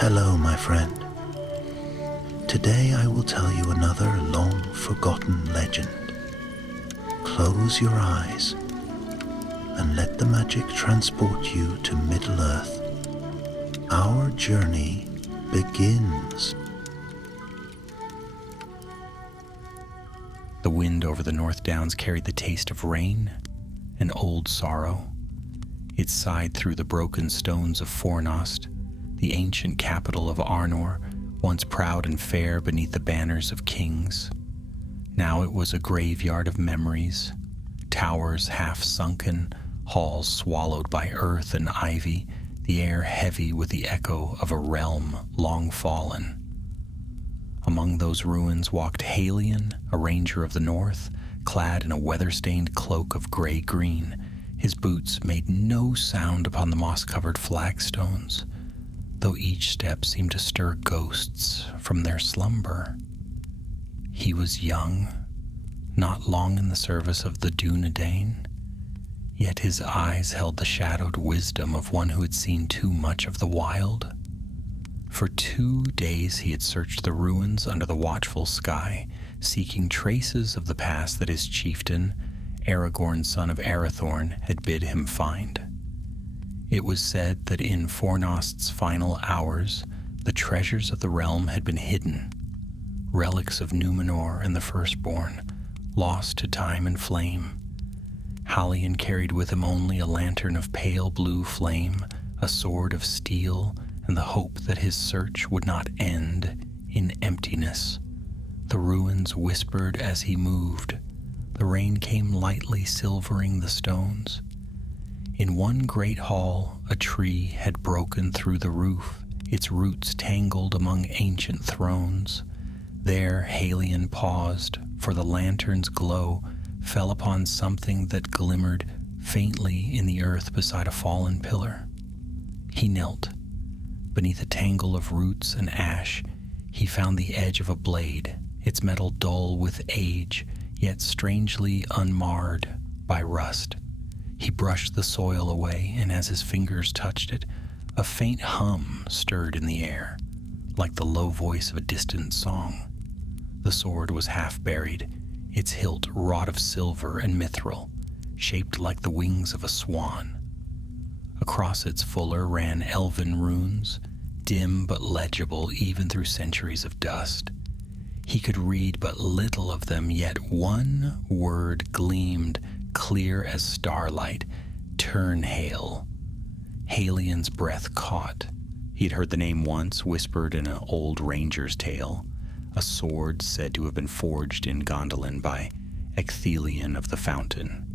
Hello, my friend. Today I will tell you another long-forgotten legend. Close your eyes and let the magic transport you to Middle-earth. Our journey begins. The wind over the North Downs carried the taste of rain and old sorrow. It sighed through the broken stones of Fornost, the ancient capital of Arnor, once proud and fair beneath the banners of kings. Now it was a graveyard of memories, towers half sunken, halls swallowed by earth and ivy, the air heavy with the echo of a realm long fallen. Among those ruins walked Halion, a ranger of the north, clad in a weather-stained cloak of gray-green. His boots made no sound upon the moss-covered flagstones, though each step seemed to stir ghosts from their slumber. He was young, not long in the service of the Dunedain, yet his eyes held the shadowed wisdom of one who had seen too much of the wild. For 2 days he had searched the ruins under the watchful sky, seeking traces of the past that his chieftain, Aragorn, son of Arathorn, had bid him find. It was said that in Fornost's final hours, the treasures of the realm had been hidden, relics of Númenor and the Firstborn, lost to time and flame. Halion carried with him only a lantern of pale blue flame, a sword of steel, and the hope that his search would not end in emptiness. The ruins whispered as he moved. The rain came lightly silvering the stones. In one great hall, a tree had broken through the roof, its roots tangled among ancient thrones. There Halion paused, for the lantern's glow fell upon something that glimmered faintly in the earth beside a fallen pillar. He knelt. Beneath a tangle of roots and ash, he found the edge of a blade, its metal dull with age, yet strangely unmarred by rust. He brushed the soil away, and as his fingers touched it, a faint hum stirred in the air, like the low voice of a distant song. The sword was half buried, its hilt wrought of silver and mithril, shaped like the wings of a swan. Across its fuller ran elven runes, dim but legible even through centuries of dust. He could read but little of them, yet one word gleamed clear as starlight: Turnhale. Halion's breath caught. He'd heard the name once, whispered in an old ranger's tale, a sword said to have been forged in Gondolin by Ecthelion of the Fountain,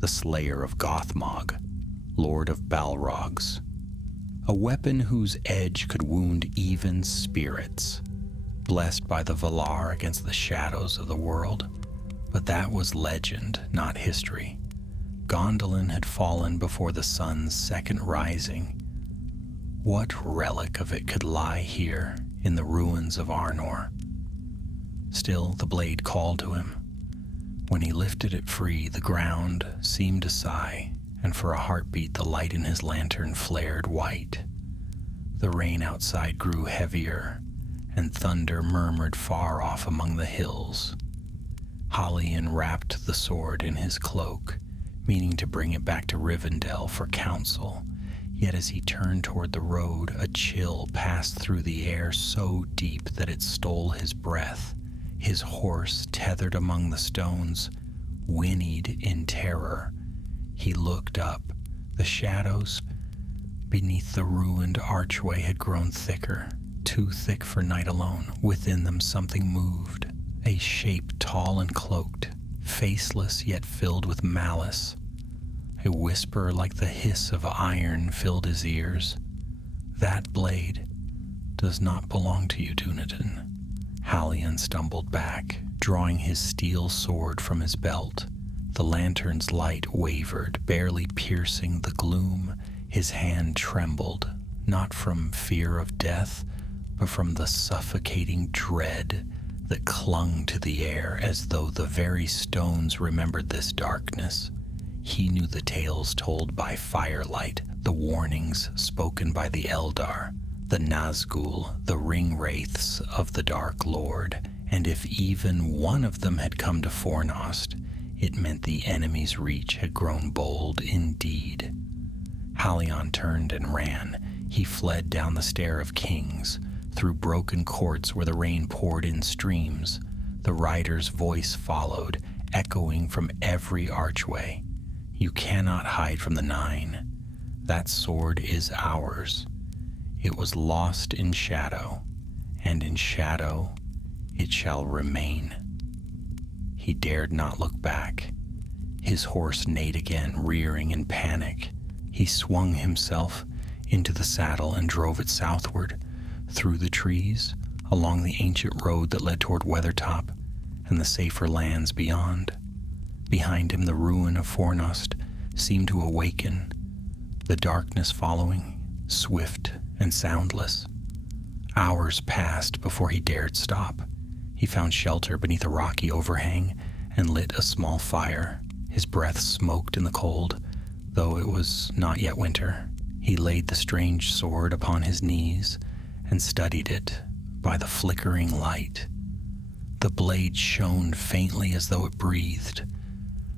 the slayer of Gothmog, lord of Balrogs. A weapon whose edge could wound even spirits, blessed by the Valar against the shadows of the world. But that was legend, not history. Gondolin had fallen before the sun's second rising. What relic of it could lie here in the ruins of Arnor? Still, the blade called to him. When he lifted it free, the ground seemed to sigh, and for a heartbeat the light in his lantern flared white. The rain outside grew heavier, and thunder murmured far off among the hills. Halion wrapped the sword in his cloak, meaning to bring it back to Rivendell for counsel. Yet as he turned toward the road, a chill passed through the air so deep that it stole his breath. His horse, tethered among the stones, whinnied in terror. He looked up. The shadows beneath the ruined archway had grown thicker, too thick for night alone. Within them something moved, a shape tall and cloaked, faceless yet filled with malice. A whisper like the hiss of iron filled his ears. "That blade does not belong to you, Dunedain." Halion stumbled back, drawing his steel sword from his belt. The lantern's light wavered, barely piercing the gloom. His hand trembled, not from fear of death, but from the suffocating dread that clung to the air, as though the very stones remembered this darkness. He knew the tales told by firelight, the warnings spoken by the Eldar, the Nazgûl, the ring-wraiths of the Dark Lord, and if even one of them had come to Fornost, it meant the enemy's reach had grown bold indeed. Halion turned and ran. He fled down the Stair of Kings, through broken courts where the rain poured in streams. The rider's voice followed, echoing from every archway. You cannot hide from the Nine. That sword is ours. It was lost in shadow, and in shadow it shall remain. He dared not look back. His horse neighed again, rearing in panic. He swung himself into the saddle and drove it southward, through the trees, along the ancient road that led toward Weathertop and the safer lands beyond. Behind him, the ruin of Fornost seemed to awaken, the darkness following, swift and soundless. Hours passed before he dared stop. He found shelter beneath a rocky overhang and lit a small fire. His breath smoked in the cold, though it was not yet winter. He laid the strange sword upon his knees and studied it by the flickering light. The blade shone faintly as though it breathed.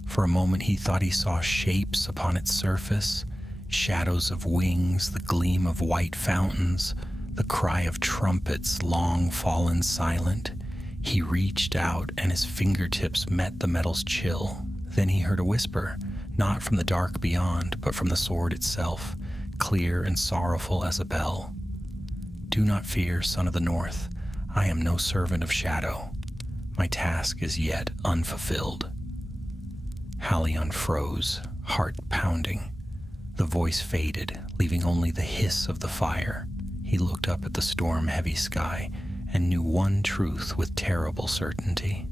For a moment he thought he saw shapes upon its surface, shadows of wings, the gleam of white fountains, the cry of trumpets long fallen silent. He reached out and his fingertips met the metal's chill. Then he heard a whisper, not from the dark beyond, but from the sword itself, clear and sorrowful as a bell. Do not fear, son of the North. I am no servant of shadow. My task is yet unfulfilled. Halion froze, heart pounding. The voice faded, leaving only the hiss of the fire. He looked up at the storm-heavy sky and knew one truth with terrible certainty.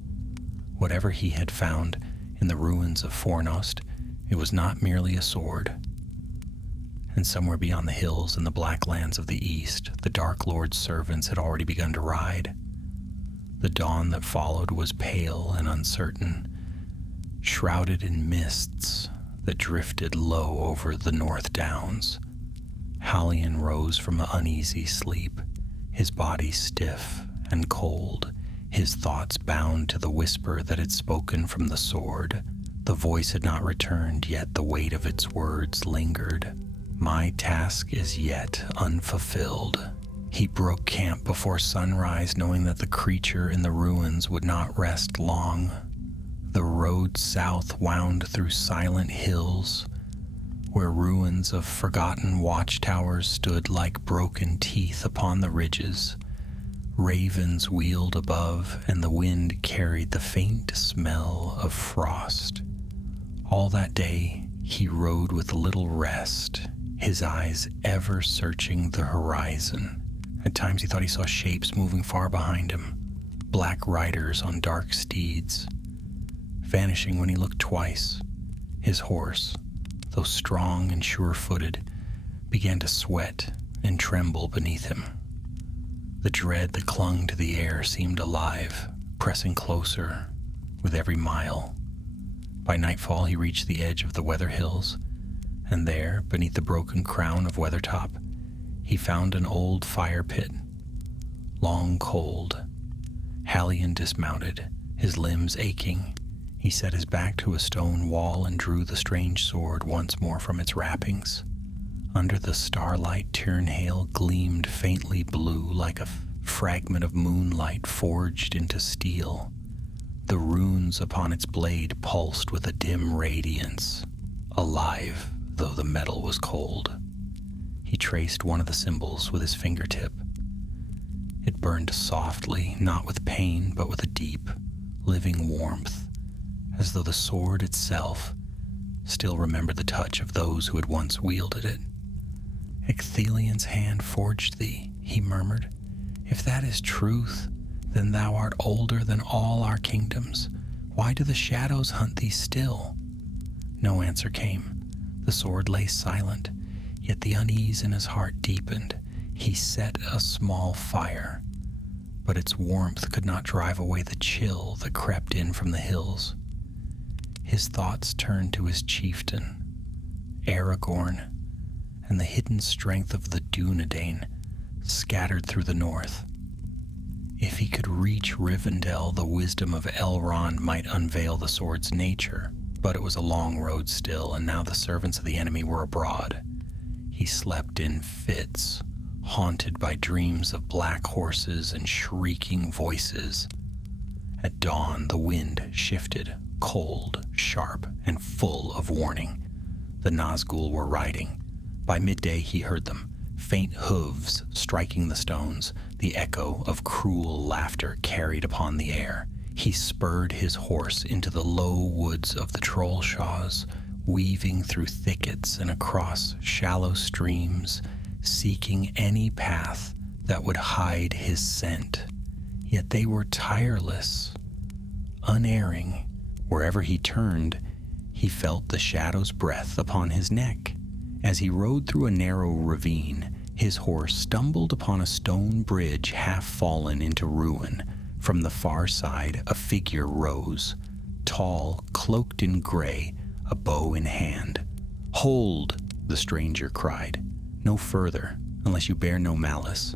Whatever he had found in the ruins of Fornost, it was not merely a sword. And somewhere beyond the hills in the black lands of the east, the Dark Lord's servants had already begun to ride. The dawn that followed was pale and uncertain, shrouded in mists that drifted low over the North Downs. Halion rose from an uneasy sleep, his body stiff and cold, his thoughts bound to the whisper that had spoken from the sword. The voice had not returned, yet the weight of its words lingered. My task is yet unfulfilled. He broke camp before sunrise, knowing that the creature in the ruins would not rest long. The road south wound through silent hills, where ruins of forgotten watchtowers stood like broken teeth upon the ridges. Ravens wheeled above, and the wind carried the faint smell of frost. All that day he rode with little rest, his eyes ever searching the horizon. At times he thought he saw shapes moving far behind him, black riders on dark steeds, vanishing when he looked twice. His horse, though strong and sure-footed, began to sweat and tremble beneath him. The dread that clung to the air seemed alive, pressing closer with every mile. By nightfall he reached the edge of the Weather Hills, and there, beneath the broken crown of Weathertop, he found an old fire pit, long cold. Halion dismounted, his limbs aching. He set his back to a stone wall and drew the strange sword once more from its wrappings. Under the starlight, Tyrnhael gleamed faintly blue like a fragment of moonlight forged into steel. The runes upon its blade pulsed with a dim radiance, alive though the metal was cold. He traced one of the symbols with his fingertip. It burned softly, not with pain, but with a deep, living warmth, as though the sword itself still remembered the touch of those who had once wielded it. Ecthelion's hand forged thee, he murmured. If that is truth, then thou art older than all our kingdoms. Why do the shadows hunt thee still? No answer came. The sword lay silent, yet the unease in his heart deepened. He set a small fire, but its warmth could not drive away the chill that crept in from the hills. His thoughts turned to his chieftain, Aragorn, and the hidden strength of the Dunedain scattered through the north. If he could reach Rivendell, the wisdom of Elrond might unveil the sword's nature, but it was a long road still, and now the servants of the enemy were abroad. He slept in fits, haunted by dreams of black horses and shrieking voices. At dawn, the wind shifted, cold, sharp, and full of warning. The Nazgûl were riding. By midday he heard them, faint hooves striking the stones, the echo of cruel laughter carried upon the air. He spurred his horse into the low woods of the Trollshaws, weaving through thickets and across shallow streams, seeking any path that would hide his scent. Yet they were tireless, unerring. Wherever he turned, he felt the shadow's breath upon his neck. As he rode through a narrow ravine, his horse stumbled upon a stone bridge half fallen into ruin. From the far side, a figure rose, tall, cloaked in gray, a bow in hand. "Hold!" the stranger cried. "No further, unless you bear no malice."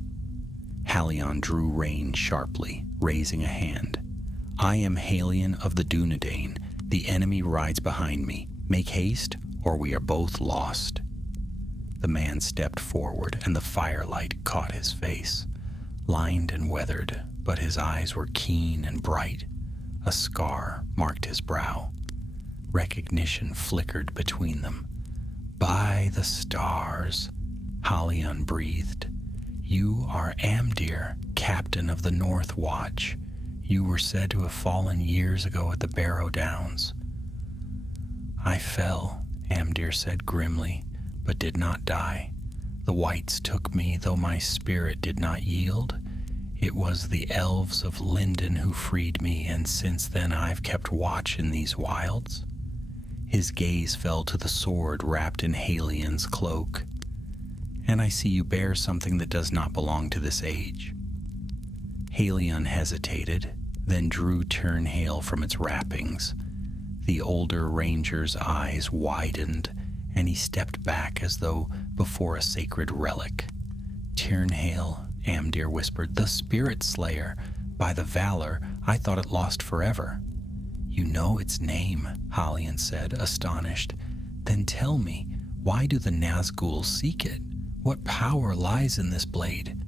Halion drew rein sharply, raising a hand. "I am Halion of the Dunedain. The enemy rides behind me. Make haste, or we are both lost." The man stepped forward, and the firelight caught his face, lined and weathered, but his eyes were keen and bright. A scar marked his brow. Recognition flickered between them. "By the stars," Halion breathed. "You are Amdir, captain of the North Watch. You were said to have fallen years ago at the Barrow Downs." "I fell," Amdir said grimly, "but did not die. The wights took me, though my spirit did not yield. It was the elves of Lindon who freed me, and since then I've kept watch in these wilds." His gaze fell to the sword wrapped in Halion's cloak. "And I see you bear something that does not belong to this age." Halion hesitated, then drew Turnhale from its wrappings. The older ranger's eyes widened, and he stepped back as though before a sacred relic. "Turnhale," Amdir whispered, "the Spirit Slayer. By the valor, I thought it lost forever." "You know its name," Halion said, astonished. "Then tell me, why do the Nazgûl seek it? What power lies in this blade?"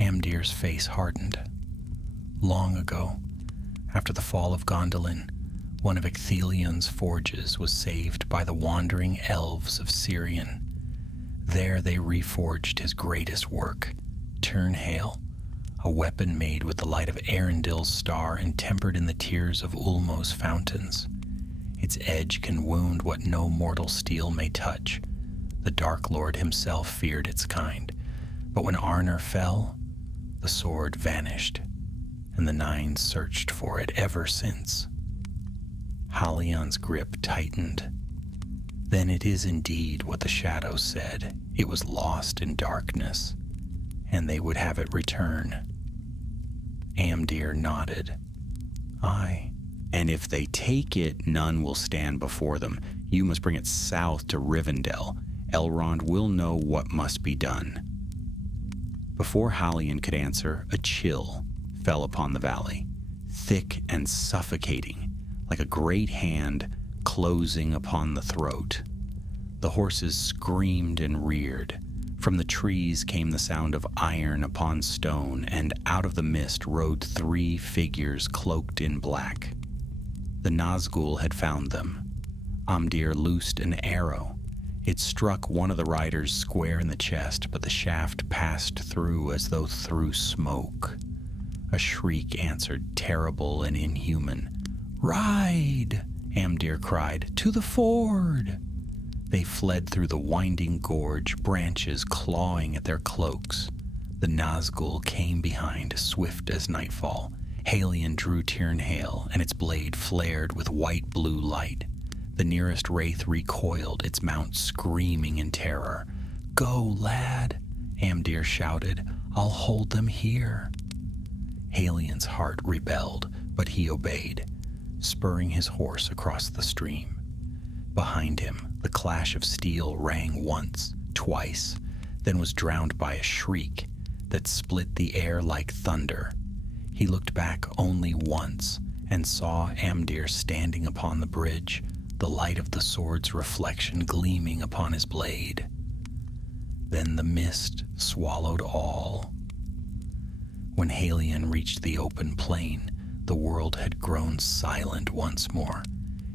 Amdir's face hardened. "Long ago, after the fall of Gondolin, one of Ecthelion's forges was saved by the wandering elves of Sirion. There they reforged his greatest work, Turnhale, a weapon made with the light of Arundel's star and tempered in the tears of Ulmo's fountains. Its edge can wound what no mortal steel may touch. The Dark Lord himself feared its kind, but when Arnor fell, the sword vanished, and the Nine searched for it ever since." Halion's grip tightened. "Then it is indeed what the shadow said. It was lost in darkness, and they would have it return." Amdir nodded. "Aye, and if they take it, none will stand before them. You must bring it south to Rivendell. Elrond will know what must be done." Before Halion could answer, a chill fell upon the valley, thick and suffocating, like a great hand closing upon the throat. The horses screamed and reared. From the trees came the sound of iron upon stone, and out of the mist rode 3 figures cloaked in black. The Nazgûl had found them. Amdir loosed an arrow. It struck one of the riders square in the chest, but the shaft passed through as though through smoke. A shriek answered, terrible and inhuman. "Ride!" Amdir cried. "To the ford!" They fled through the winding gorge, branches clawing at their cloaks. The Nazgûl came behind, swift as nightfall. Halion drew Turnhale, and its blade flared with white-blue light. The nearest wraith recoiled, its mount screaming in terror. "Go, lad!" Amdir shouted. "I'll hold them here." Halion's heart rebelled, but he obeyed, spurring his horse across the stream. Behind him, the clash of steel rang once, twice, then was drowned by a shriek. that split the air like thunder. He looked back only once and saw Amdir standing upon the bridge, the light of the sword's reflection gleaming upon his blade. Then the mist swallowed all. When Halion reached the open plain, the world had grown silent once more.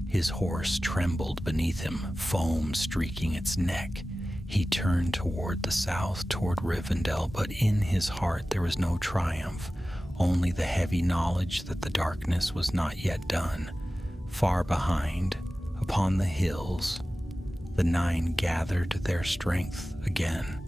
His horse trembled beneath him, foam streaking its neck. He turned toward the south, toward Rivendell, but in his heart there was no triumph, only the heavy knowledge that the darkness was not yet done. Far behind, upon the hills, the nine gathered their strength again,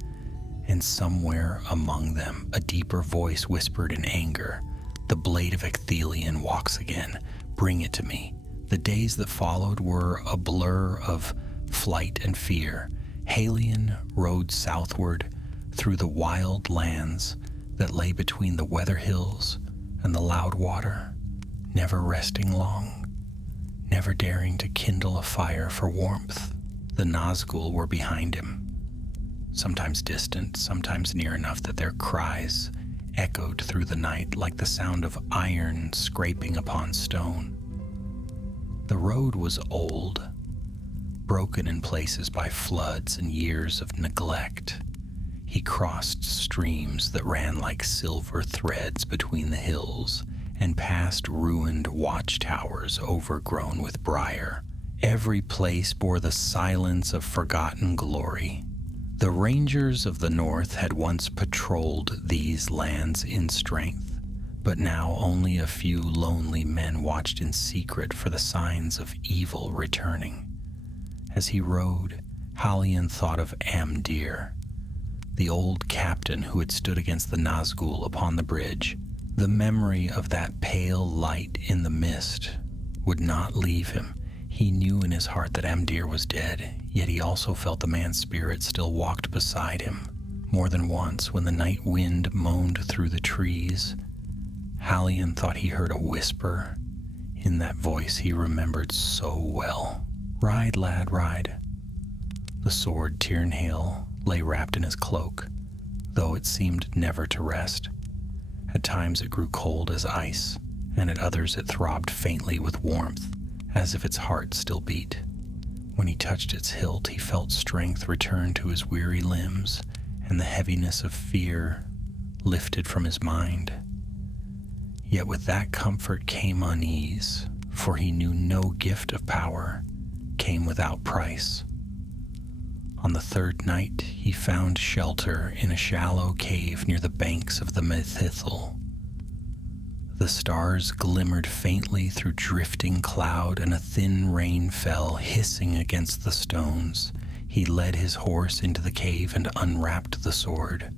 and somewhere among them a deeper voice whispered in anger, "The blade of Ecthelion walks again. Bring it to me." The days that followed were a blur of flight and fear. Halion rode southward through the wild lands that lay between the Weather Hills and the Loud Water, never resting long, never daring to kindle a fire for warmth. The Nazgûl were behind him, sometimes distant, sometimes near enough that their cries echoed through the night like the sound of iron scraping upon stone. The road was old, broken in places by floods and years of neglect. He crossed streams that ran like silver threads between the hills and past ruined watchtowers overgrown with briar. Every place bore the silence of forgotten glory. The rangers of the north had once patrolled these lands in strength, but now only a few lonely men watched in secret for the signs of evil returning. As he rode, Halion thought of Amdir, the old captain who had stood against the Nazgûl upon the bridge. The memory of that pale light in the mist would not leave him. He knew in his heart that Amdir was dead, yet he also felt the man's spirit still walked beside him. More than once, when the night wind moaned through the trees, Halion thought he heard a whisper in that voice he remembered so well. "Ride, lad, ride." The sword Tyrnhael lay wrapped in his cloak, though it seemed never to rest. At times it grew cold as ice, and at others it throbbed faintly with warmth, as if its heart still beat. When he touched its hilt, he felt strength return to his weary limbs, and the heaviness of fear lifted from his mind. Yet with that comfort came unease, for he knew no gift of power came without price. On the third night, he found shelter in a shallow cave near the banks of the Methithel. The stars glimmered faintly through drifting cloud, and a thin rain fell, hissing against the stones. He led his horse into the cave and unwrapped the sword.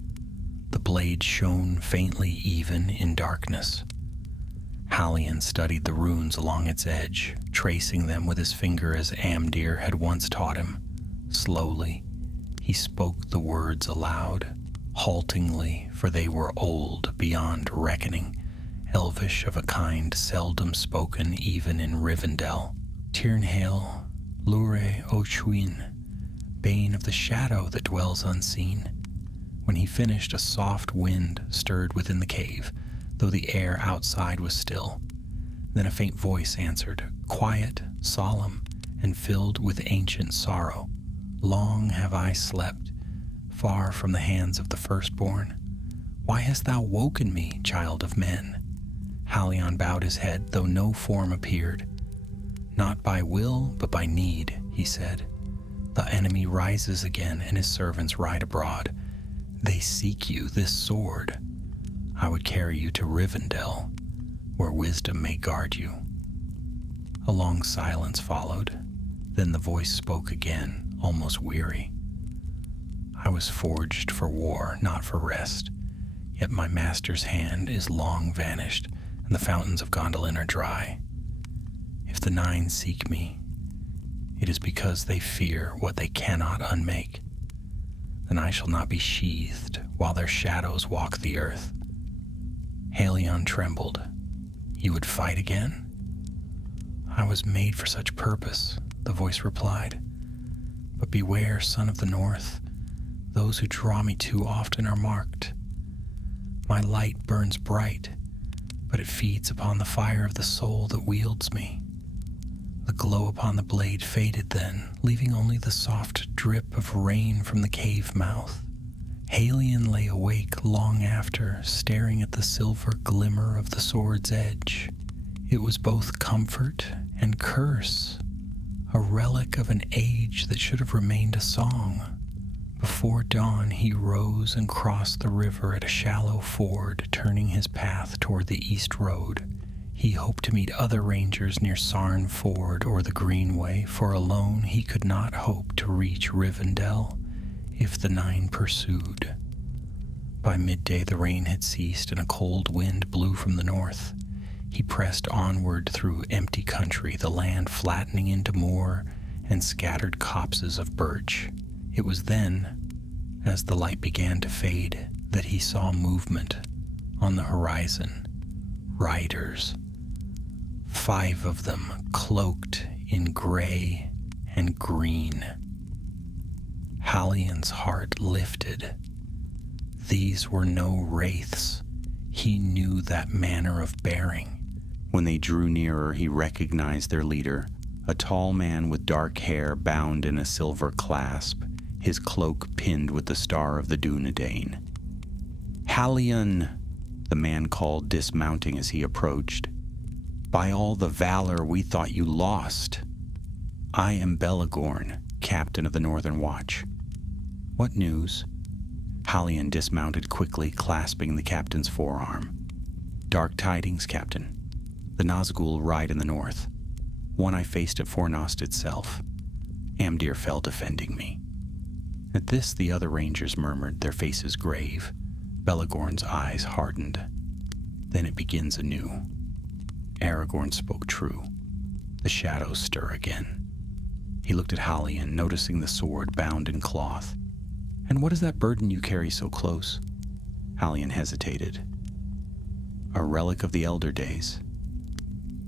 The blade shone faintly even in darkness. Halion studied the runes along its edge, tracing them with his finger as Amdir had once taught him. Slowly, he spoke the words aloud, haltingly, for they were old beyond reckoning, elvish of a kind seldom spoken even in Rivendell. Tyrnhael, Lure Ochwin, bane of the shadow that dwells unseen. When he finished, a soft wind stirred within the cave, though the air outside was still. Then a faint voice answered, quiet, solemn, and filled with ancient sorrow. "Long have I slept, far from the hands of the firstborn. Why hast thou woken me, child of men?" Halion bowed his head, though no form appeared. "Not by will, but by need," he said. "The enemy rises again, and his servants ride abroad. They seek you, this sword. I would carry you to Rivendell, where wisdom may guard you." A long silence followed. Then the voice spoke again, almost weary. "I was forged for war, not for rest. Yet my master's hand is long vanished, and the fountains of Gondolin are dry. If the nine seek me, it is because they fear what they cannot unmake. Then I shall not be sheathed while their shadows walk the earth." Halion trembled. "You would fight again?" "I was made for such purpose," the voice replied. "But beware, son of the north. Those who draw me too often are marked. My light burns bright, but it feeds upon the fire of the soul that wields me. The glow upon the blade faded then, leaving only the soft drip of rain from the cave mouth. Halion lay awake long after, staring at the silver glimmer of the sword's edge. It was both comfort and curse, a relic of an age that should have remained a song. Before dawn, he rose and crossed the river at a shallow ford, turning his path toward the east road. He hoped to meet other rangers near Sarn Ford or the Greenway, for alone he could not hope to reach Rivendell if the Nine pursued. By midday the rain had ceased and a cold wind blew from the north. He pressed onward through empty country, the land flattening into moor and scattered copses of birch. It was then, as the light began to fade, that he saw movement on the horizon. Riders. 5 of them, cloaked in gray and green. Halion's heart lifted. These were no wraiths. He knew that manner of bearing. When they drew nearer, he recognized their leader, a tall man with dark hair bound in a silver clasp, his cloak pinned with the star of the Dunedain. "Halion," the man called, dismounting as he approached. "By all the valor we thought you lost. I am Belegorn, captain of the Northern Watch." "What news?" Halion dismounted quickly, clasping the captain's forearm. "Dark tidings, Captain. The Nazgûl ride in the north. One I faced at Fornost itself. Amdir fell defending me." At this, the other rangers murmured, their faces grave. Belegorn's eyes hardened. Then it begins anew. Aragorn spoke true. The shadows stir again. He looked at Halion, noticing the sword bound in cloth. "And what is that burden you carry so close?" Halion hesitated. "A relic of the elder days.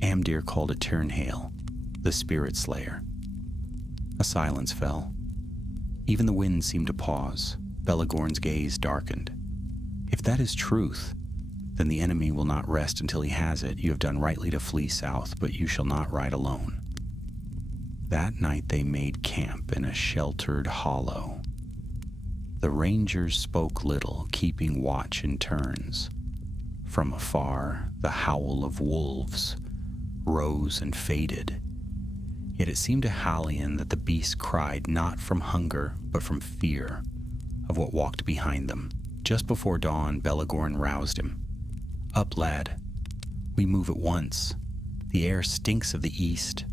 Amdir called it Turnhale, the spirit slayer." A silence fell. Even the wind seemed to pause. Belegorn's gaze darkened. "If that is truth, then the enemy will not rest until he has it. You have done rightly to flee south, but you shall not ride alone." That night they made camp in a sheltered hollow. The rangers spoke little, keeping watch in turns. From afar, the howl of wolves rose and faded. Yet it seemed to Halion that the beasts cried not from hunger, but from fear of what walked behind them. Just before dawn, Belegorn roused him. "Up, lad. We move at once. The air stinks of the east."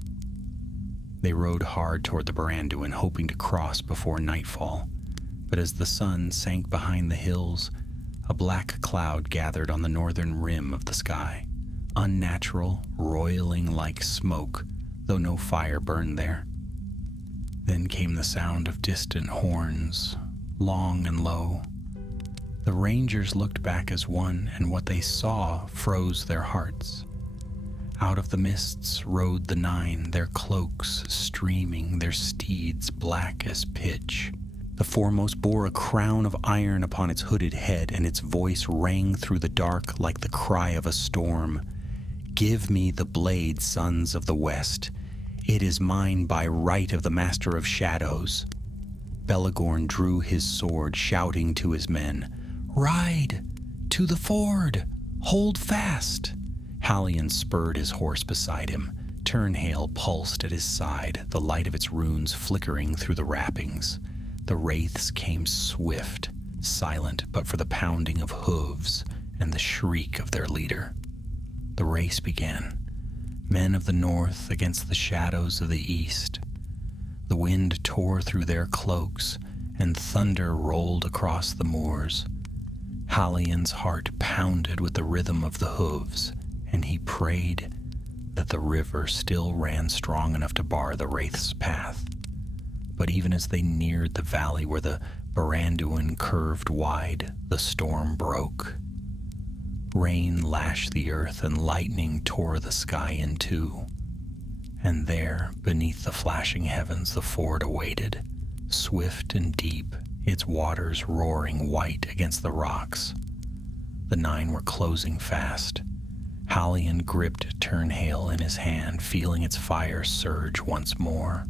They rode hard toward the Baranduin, hoping to cross before nightfall. But as the sun sank behind the hills, a black cloud gathered on the northern rim of the sky. Unnatural, roiling like smoke, though no fire burned there. Then came the sound of distant horns, long and low. The rangers looked back as one, and what they saw froze their hearts. Out of the mists rode the 9, their cloaks streaming, their steeds black as pitch. The foremost bore a crown of iron upon its hooded head, and its voice rang through the dark like the cry of a storm. "Give me the blade, sons of the West. It is mine by right of the Master of Shadows." Belegorn drew his sword, shouting to his men, "Ride! To the ford! Hold fast!" Halion spurred his horse beside him. Turnhale pulsed at his side, the light of its runes flickering through the wrappings. The wraiths came swift, silent but for the pounding of hooves and the shriek of their leader. The race began. Men of the north against the shadows of the east. The wind tore through their cloaks, and thunder rolled across the moors. Halion's heart pounded with the rhythm of the hooves, and he prayed that the river still ran strong enough to bar the wraith's path. But even as they neared the valley where the Baranduin curved wide, the storm broke. Rain lashed the earth and lightning tore the sky in two. And there, beneath the flashing heavens, the ford awaited, swift and deep, its waters roaring white against the rocks. The 9 were closing fast. Halion gripped Turnhale in his hand, feeling its fire surge once more.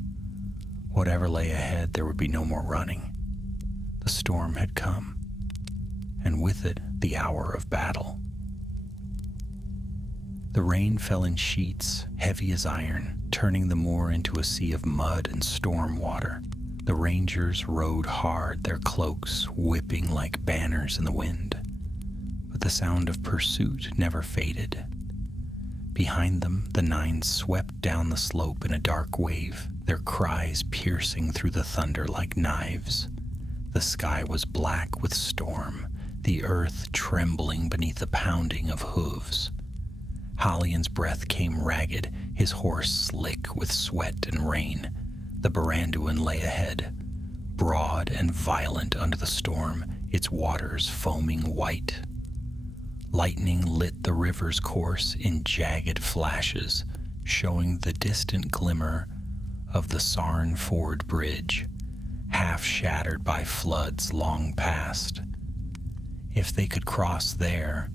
Whatever lay ahead, there would be no more running. The storm had come, and with it, the hour of battle. The rain fell in sheets, heavy as iron, turning the moor into a sea of mud and storm water. The rangers rode hard, their cloaks whipping like banners in the wind. But the sound of pursuit never faded. Behind them, the 9 swept down the slope in a dark wave, their cries piercing through the thunder like knives. The sky was black with storm, the earth trembling beneath the pounding of hooves. Halion's breath came ragged, his horse slick with sweat and rain. The Baranduin lay ahead, broad and violent under the storm, its waters foaming white. Lightning lit the river's course in jagged flashes, showing the distant glimmer of the Sarn Ford Bridge, half shattered by floods long past. If they could cross there,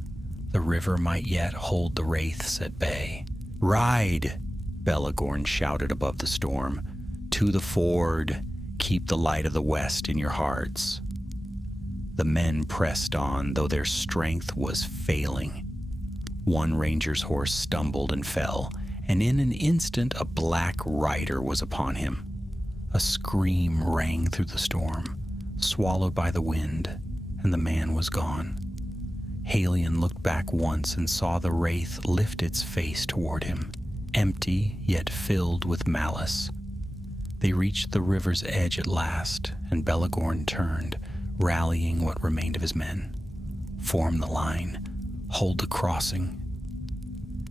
the river might yet hold the wraiths at bay. "Ride!" Belagorn shouted above the storm. "To the ford! Keep the light of the west in your hearts." The men pressed on, though their strength was failing. One ranger's horse stumbled and fell, and in an instant a black rider was upon him. A scream rang through the storm, swallowed by the wind, and the man was gone. Halion looked back once and saw the wraith lift its face toward him, empty yet filled with malice. They reached the river's edge at last, and Belagorn turned, rallying what remained of his men. "Form the line. Hold the crossing."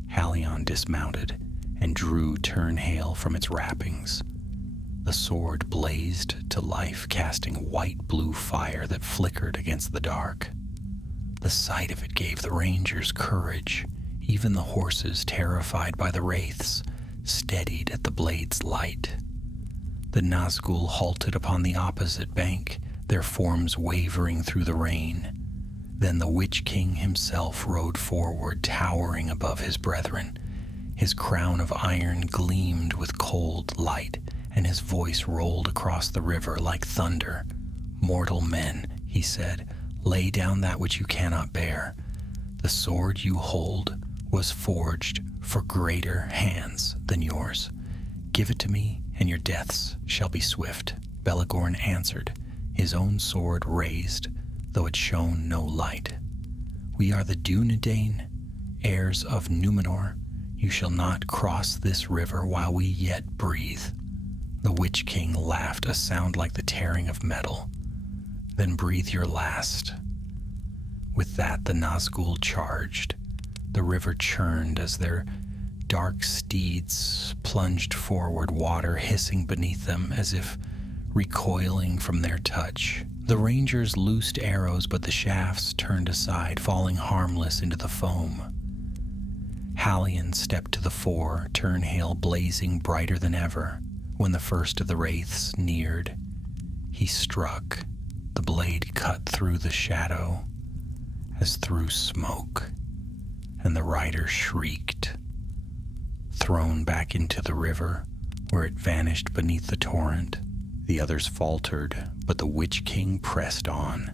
Halion dismounted and drew Turnhale from its wrappings. The sword blazed to life, casting white-blue fire that flickered against the dark. The sight of it gave the rangers courage. Even the horses, terrified by the wraiths, steadied at the blade's light. The Nazgûl halted upon the opposite bank, their forms wavering through the rain. Then the Witch King himself rode forward, towering above his brethren. His crown of iron gleamed with cold light, and his voice rolled across the river like thunder. "Mortal men," he said, "lay down that which you cannot bear. The sword you hold was forged for greater hands than yours. Give it to me, and your deaths shall be swift." Belagorn answered, his own sword raised, though it shone no light. "We are the Dunedain, heirs of Numenor. You shall not cross this river while we yet breathe." The Witch King laughed, a sound like the tearing of metal. "Then breathe your last." With that, the Nazgûl charged. The river churned as their dark steeds plunged forward, water hissing beneath them as if recoiling from their touch. The rangers loosed arrows, but the shafts turned aside, falling harmless into the foam. Halion stepped to the fore, Turnhale blazing brighter than ever. When the first of the wraiths neared, he struck. The blade cut through the shadow as through smoke, and the rider shrieked. Thrown back into the river, where it vanished beneath the torrent, the others faltered, but the Witch King pressed on.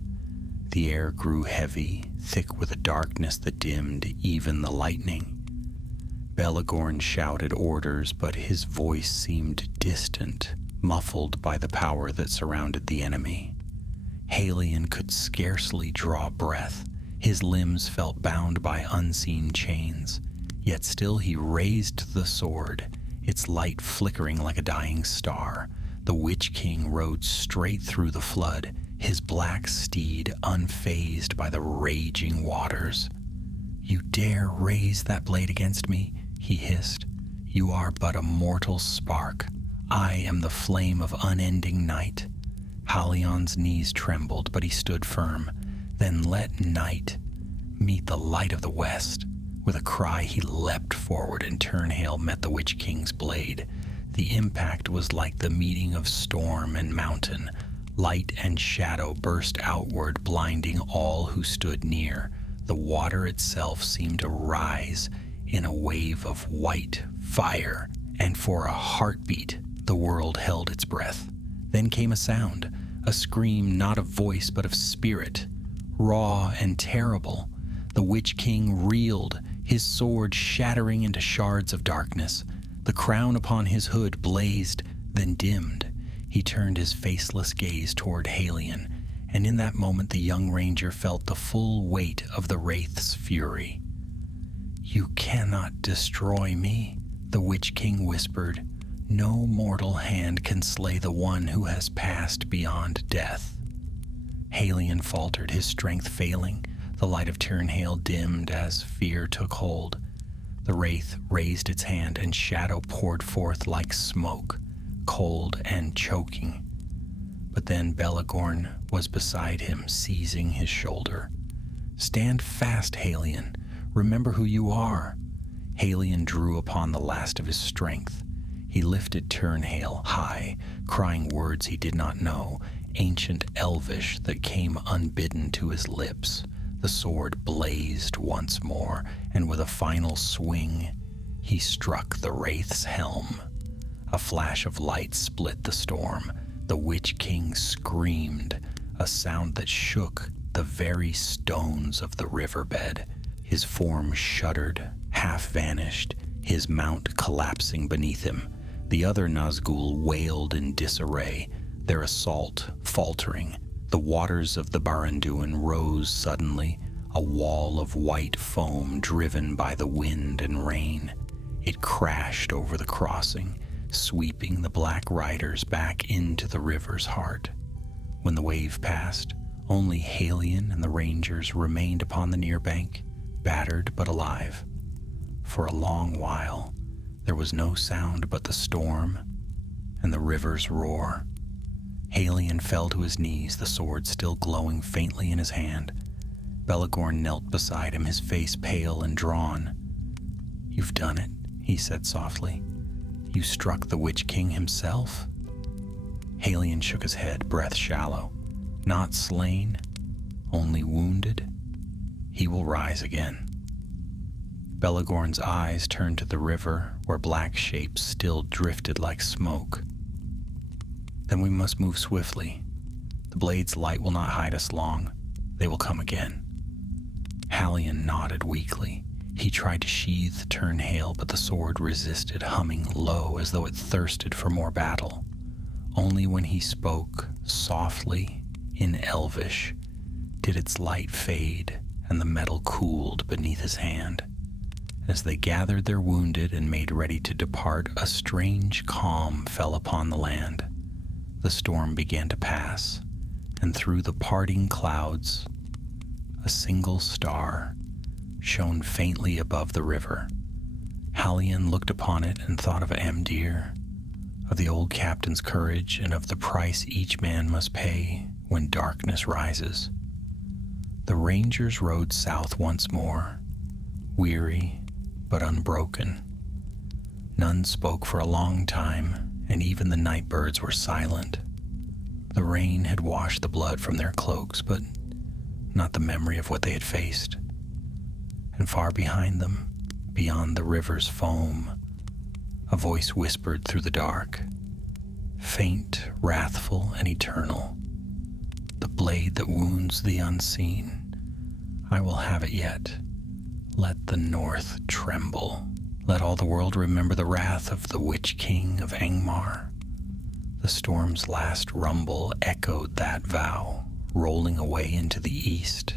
The air grew heavy, thick with a darkness that dimmed even the lightning. Belagorn shouted orders, but his voice seemed distant, muffled by the power that surrounded the enemy. Halion could scarcely draw breath. His limbs felt bound by unseen chains, yet still he raised the sword, its light flickering like a dying star. The Witch King rode straight through the flood, his black steed unfazed by the raging waters. "You dare raise that blade against me?" he hissed. "You are but a mortal spark. I am the flame of unending night." Halion's knees trembled, but he stood firm. "Then let night meet the light of the west." With a cry, he leapt forward, and Turnhale met the Witch King's blade. The impact was like the meeting of storm and mountain. Light and shadow burst outward, blinding all who stood near. The The water itself seemed to rise in a wave of white fire, and for a heartbeat, the world held its breath. Then came a sound, a scream not of voice but of spirit, raw and terrible. The Witch King reeled, his sword shattering into shards of darkness. The crown upon his hood blazed, then dimmed. He turned his faceless gaze toward Halion, and in that moment the young ranger felt the full weight of the Wraith's fury. "You cannot destroy me," the Witch King whispered. "No mortal hand can slay the one who has passed beyond death." Halion faltered, his strength failing. The light of Turnhale dimmed as fear took hold. The Wraith raised its hand, and shadow poured forth like smoke, cold and choking. But then Belagorn was beside him, seizing his shoulder. "Stand fast, Halion. Remember who you are." Halion drew upon the last of his strength. He lifted Turnhale high, crying words he did not know, ancient Elvish that came unbidden to his lips. The sword blazed once more, and with a final swing, he struck the Wraith's helm. A flash of light split the storm. The Witch King screamed, a sound that shook the very stones of the riverbed. His form shuddered, half vanished, his mount collapsing beneath him. The other Nazgûl wailed in disarray, their assault faltering. The waters of the Baranduin rose suddenly, a wall of white foam driven by the wind and rain. It crashed over the crossing, sweeping the black riders back into the river's heart. When the wave passed, only Halion and the rangers remained upon the near bank, battered but alive. For a long while, there was no sound but the storm and the river's roar. Halion fell to his knees, the sword still glowing faintly in his hand. Belagorn knelt beside him, his face pale and drawn. "You've done it," he said softly. "You struck the Witch King himself?" Halion shook his head, breath shallow. "Not slain, only wounded. He will rise again." Belagorn's eyes turned to the river, where black shapes still drifted like smoke. "Then we must move swiftly. The blade's light will not hide us long. They will come again." Halion nodded weakly. He tried to sheathe Turnhale, but the sword resisted, humming low as though it thirsted for more battle. Only when he spoke, softly, in Elvish, did its light fade and the metal cooled beneath his hand. As they gathered their wounded and made ready to depart, a strange calm fell upon the land. The storm began to pass, and through the parting clouds, a single star shone faintly above the river. Halion looked upon it and thought of Amdir, of the old captain's courage, and of the price each man must pay when darkness rises. The rangers rode south once more, weary but unbroken. None spoke for a long time, and even the night birds were silent. The rain had washed the blood from their cloaks, but not the memory of what they had faced. And far behind them, beyond the river's foam, a voice whispered through the dark, faint, wrathful, and eternal. "The blade that wounds the unseen, I will have it yet. Let the north tremble. Let all the world remember the wrath of the Witch King of Angmar." The storm's last rumble echoed that vow, rolling away into the east,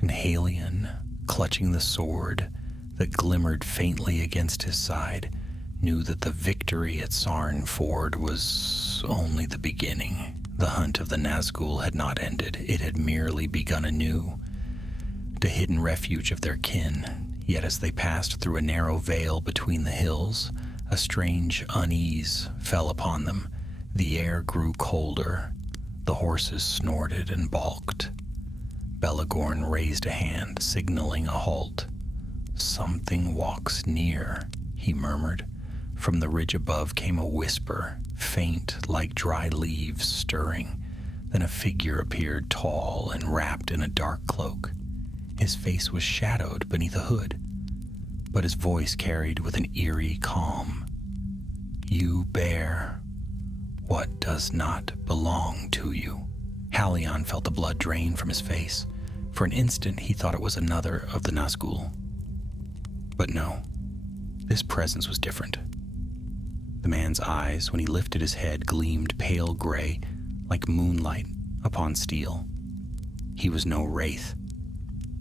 and Halion, clutching the sword that glimmered faintly against his side, knew that the victory at Sarn Ford was only the beginning. The hunt of the Nazgûl had not ended. It had merely begun anew, the hidden refuge of their kin. Yet as they passed through a narrow vale between the hills, a strange unease fell upon them. The air grew colder. The horses snorted and balked. Belagorn raised a hand, signaling a halt. "Something walks near," he murmured. From the ridge above came a whisper, faint like dry leaves stirring. Then a figure appeared, tall and wrapped in a dark cloak. His face was shadowed beneath a hood, but his voice carried with an eerie calm. "You bear what does not belong to you." Halion felt the blood drain from his face. For an instant, he thought it was another of the Nazgûl. But no, this presence was different. The man's eyes, when he lifted his head, gleamed pale gray, like moonlight upon steel. He was no wraith.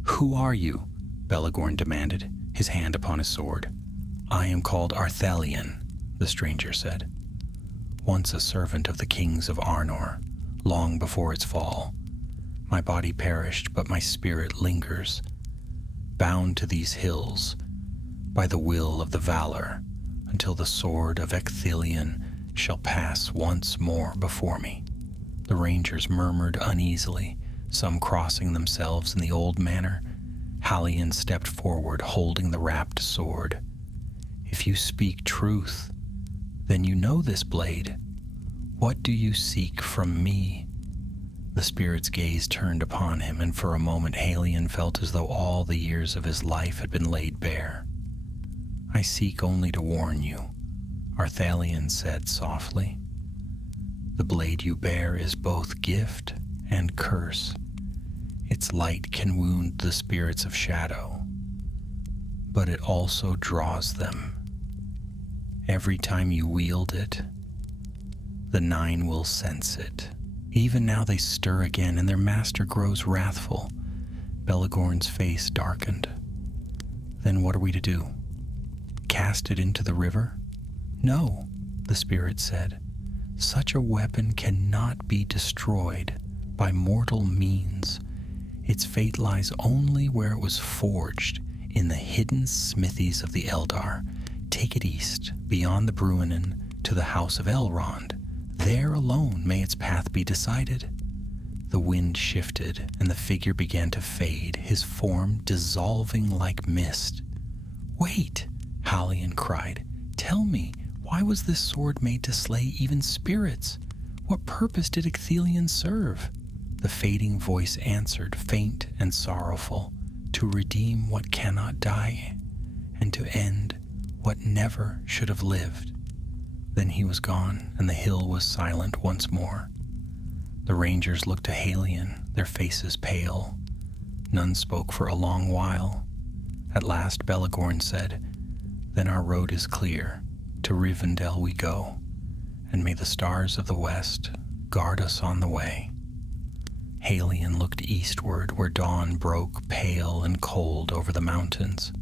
"Who are you?" Belegorn demanded, his hand upon his sword. "I am called Arthelion," the stranger said. "Once a servant of the kings of Arnor, long before its fall. My body perished, but my spirit lingers, bound to these hills by the will of the Valor, until the sword of Ecthelion shall pass once more before me." The rangers murmured uneasily, some crossing themselves in the old manner. Halion stepped forward, holding the wrapped sword. "If you speak truth, then you know this blade. What do you seek from me?" The spirit's gaze turned upon him, and for a moment Halion felt as though all the years of his life had been laid bare. "I seek only to warn you," Arthelion said softly. "The blade you bear is both gift and curse. Its light can wound the spirits of shadow, but it also draws them. Every time you wield it, the Nine will sense it. Even now they stir again, and their master grows wrathful." Belegorn's face darkened. "Then what are we to do? Cast it into the river?" "No," the spirit said. "Such a weapon cannot be destroyed by mortal means. Its fate lies only where it was forged, in the hidden smithies of the Eldar. Take it east, beyond the Bruinen, to the house of Elrond. There alone may its path be decided." The wind shifted, and the figure began to fade, his form dissolving like mist. "Wait!" Halion cried. "Tell me, why was this sword made to slay even spirits? What purpose did Ecthelion serve?" The fading voice answered, faint and sorrowful, "To redeem what cannot die, and to end what never should have lived." Then he was gone, and the hill was silent once more. The rangers looked to Halion, their faces pale. None spoke for a long while. At last Belegorn said, "Then our road is clear. To Rivendell we go, and may the stars of the west guard us on the way." Halion looked eastward, where dawn broke pale and cold over the mountains.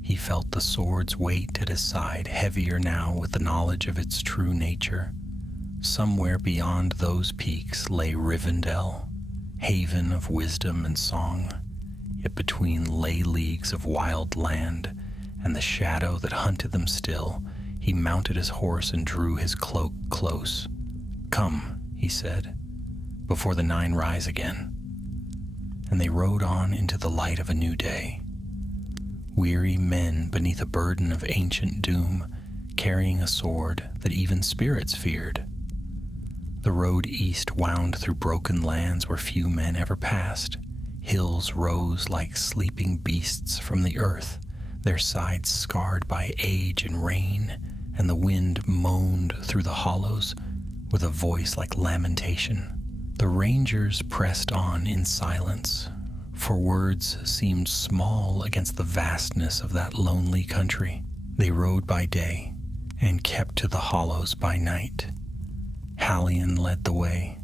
He felt the sword's weight at his side, heavier now with the knowledge of its true nature. Somewhere beyond those peaks lay Rivendell, haven of wisdom and song, yet between lay leagues of wild land and the shadow that hunted them still, he mounted his horse and drew his cloak close. "Come," he said, "before the Nine rise again." And they rode on into the light of a new day. Weary men beneath a burden of ancient doom, carrying a sword that even spirits feared. The road east wound through broken lands where few men ever passed. Hills rose like sleeping beasts from the earth, their sides scarred by age and rain, and the wind moaned through the hollows with a voice like lamentation. The rangers pressed on in silence, for words seemed small against the vastness of that lonely country. They rode by day and kept to the hollows by night. Halion led the way.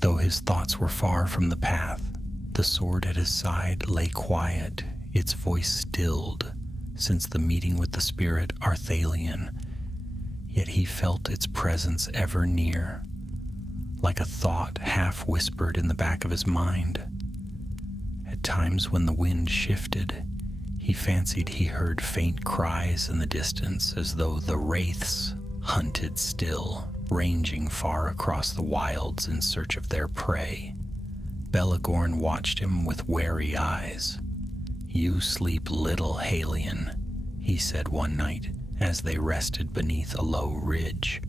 Though his thoughts were far from the path, the sword at his side lay quiet, its voice stilled since the meeting with the spirit Arthelion. Yet he felt its presence ever near, like a thought half whispered in the back of his mind. At times when the wind shifted, he fancied he heard faint cries in the distance, as though the wraiths hunted still, ranging far across the wilds in search of their prey. Belegorn watched him with wary eyes. "You sleep little, Halion," he said one night as they rested beneath a low ridge.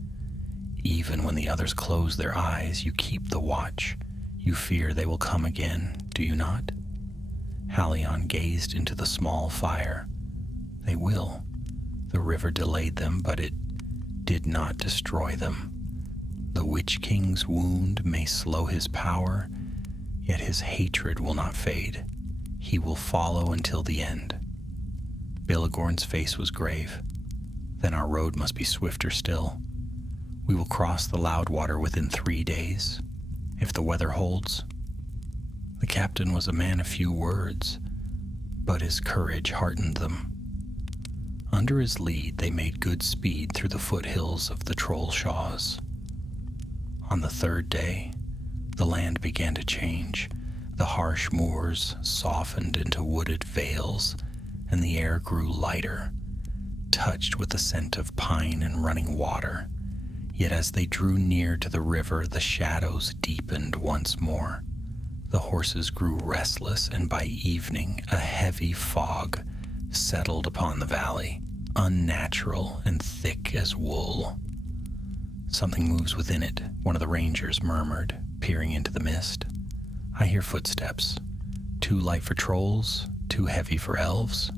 "Even when the others close their eyes, you keep the watch. You fear they will come again, do you not?" Halion gazed into the small fire. They will. The river delayed them, but it did not destroy them. The Witch King's wound may slow his power, yet his hatred will not fade. He will follow until the end. Belegorn's face was grave. Then our road must be swifter still. We will cross the Loudwater within 3 days, if the weather holds. The captain was a man of few words, but his courage heartened them. Under his lead, they made good speed through the foothills of the Trollshaws. On the 3rd day, the land began to change. The harsh moors softened into wooded vales, and the air grew lighter, touched with the scent of pine and running water. Yet as they drew near to the river, the shadows deepened once more. The horses grew restless, and by evening a heavy fog settled upon the valley, unnatural and thick as wool. "Something moves within it," one of the rangers murmured, peering into the mist. "I hear footsteps. Too light for trolls, too heavy for elves."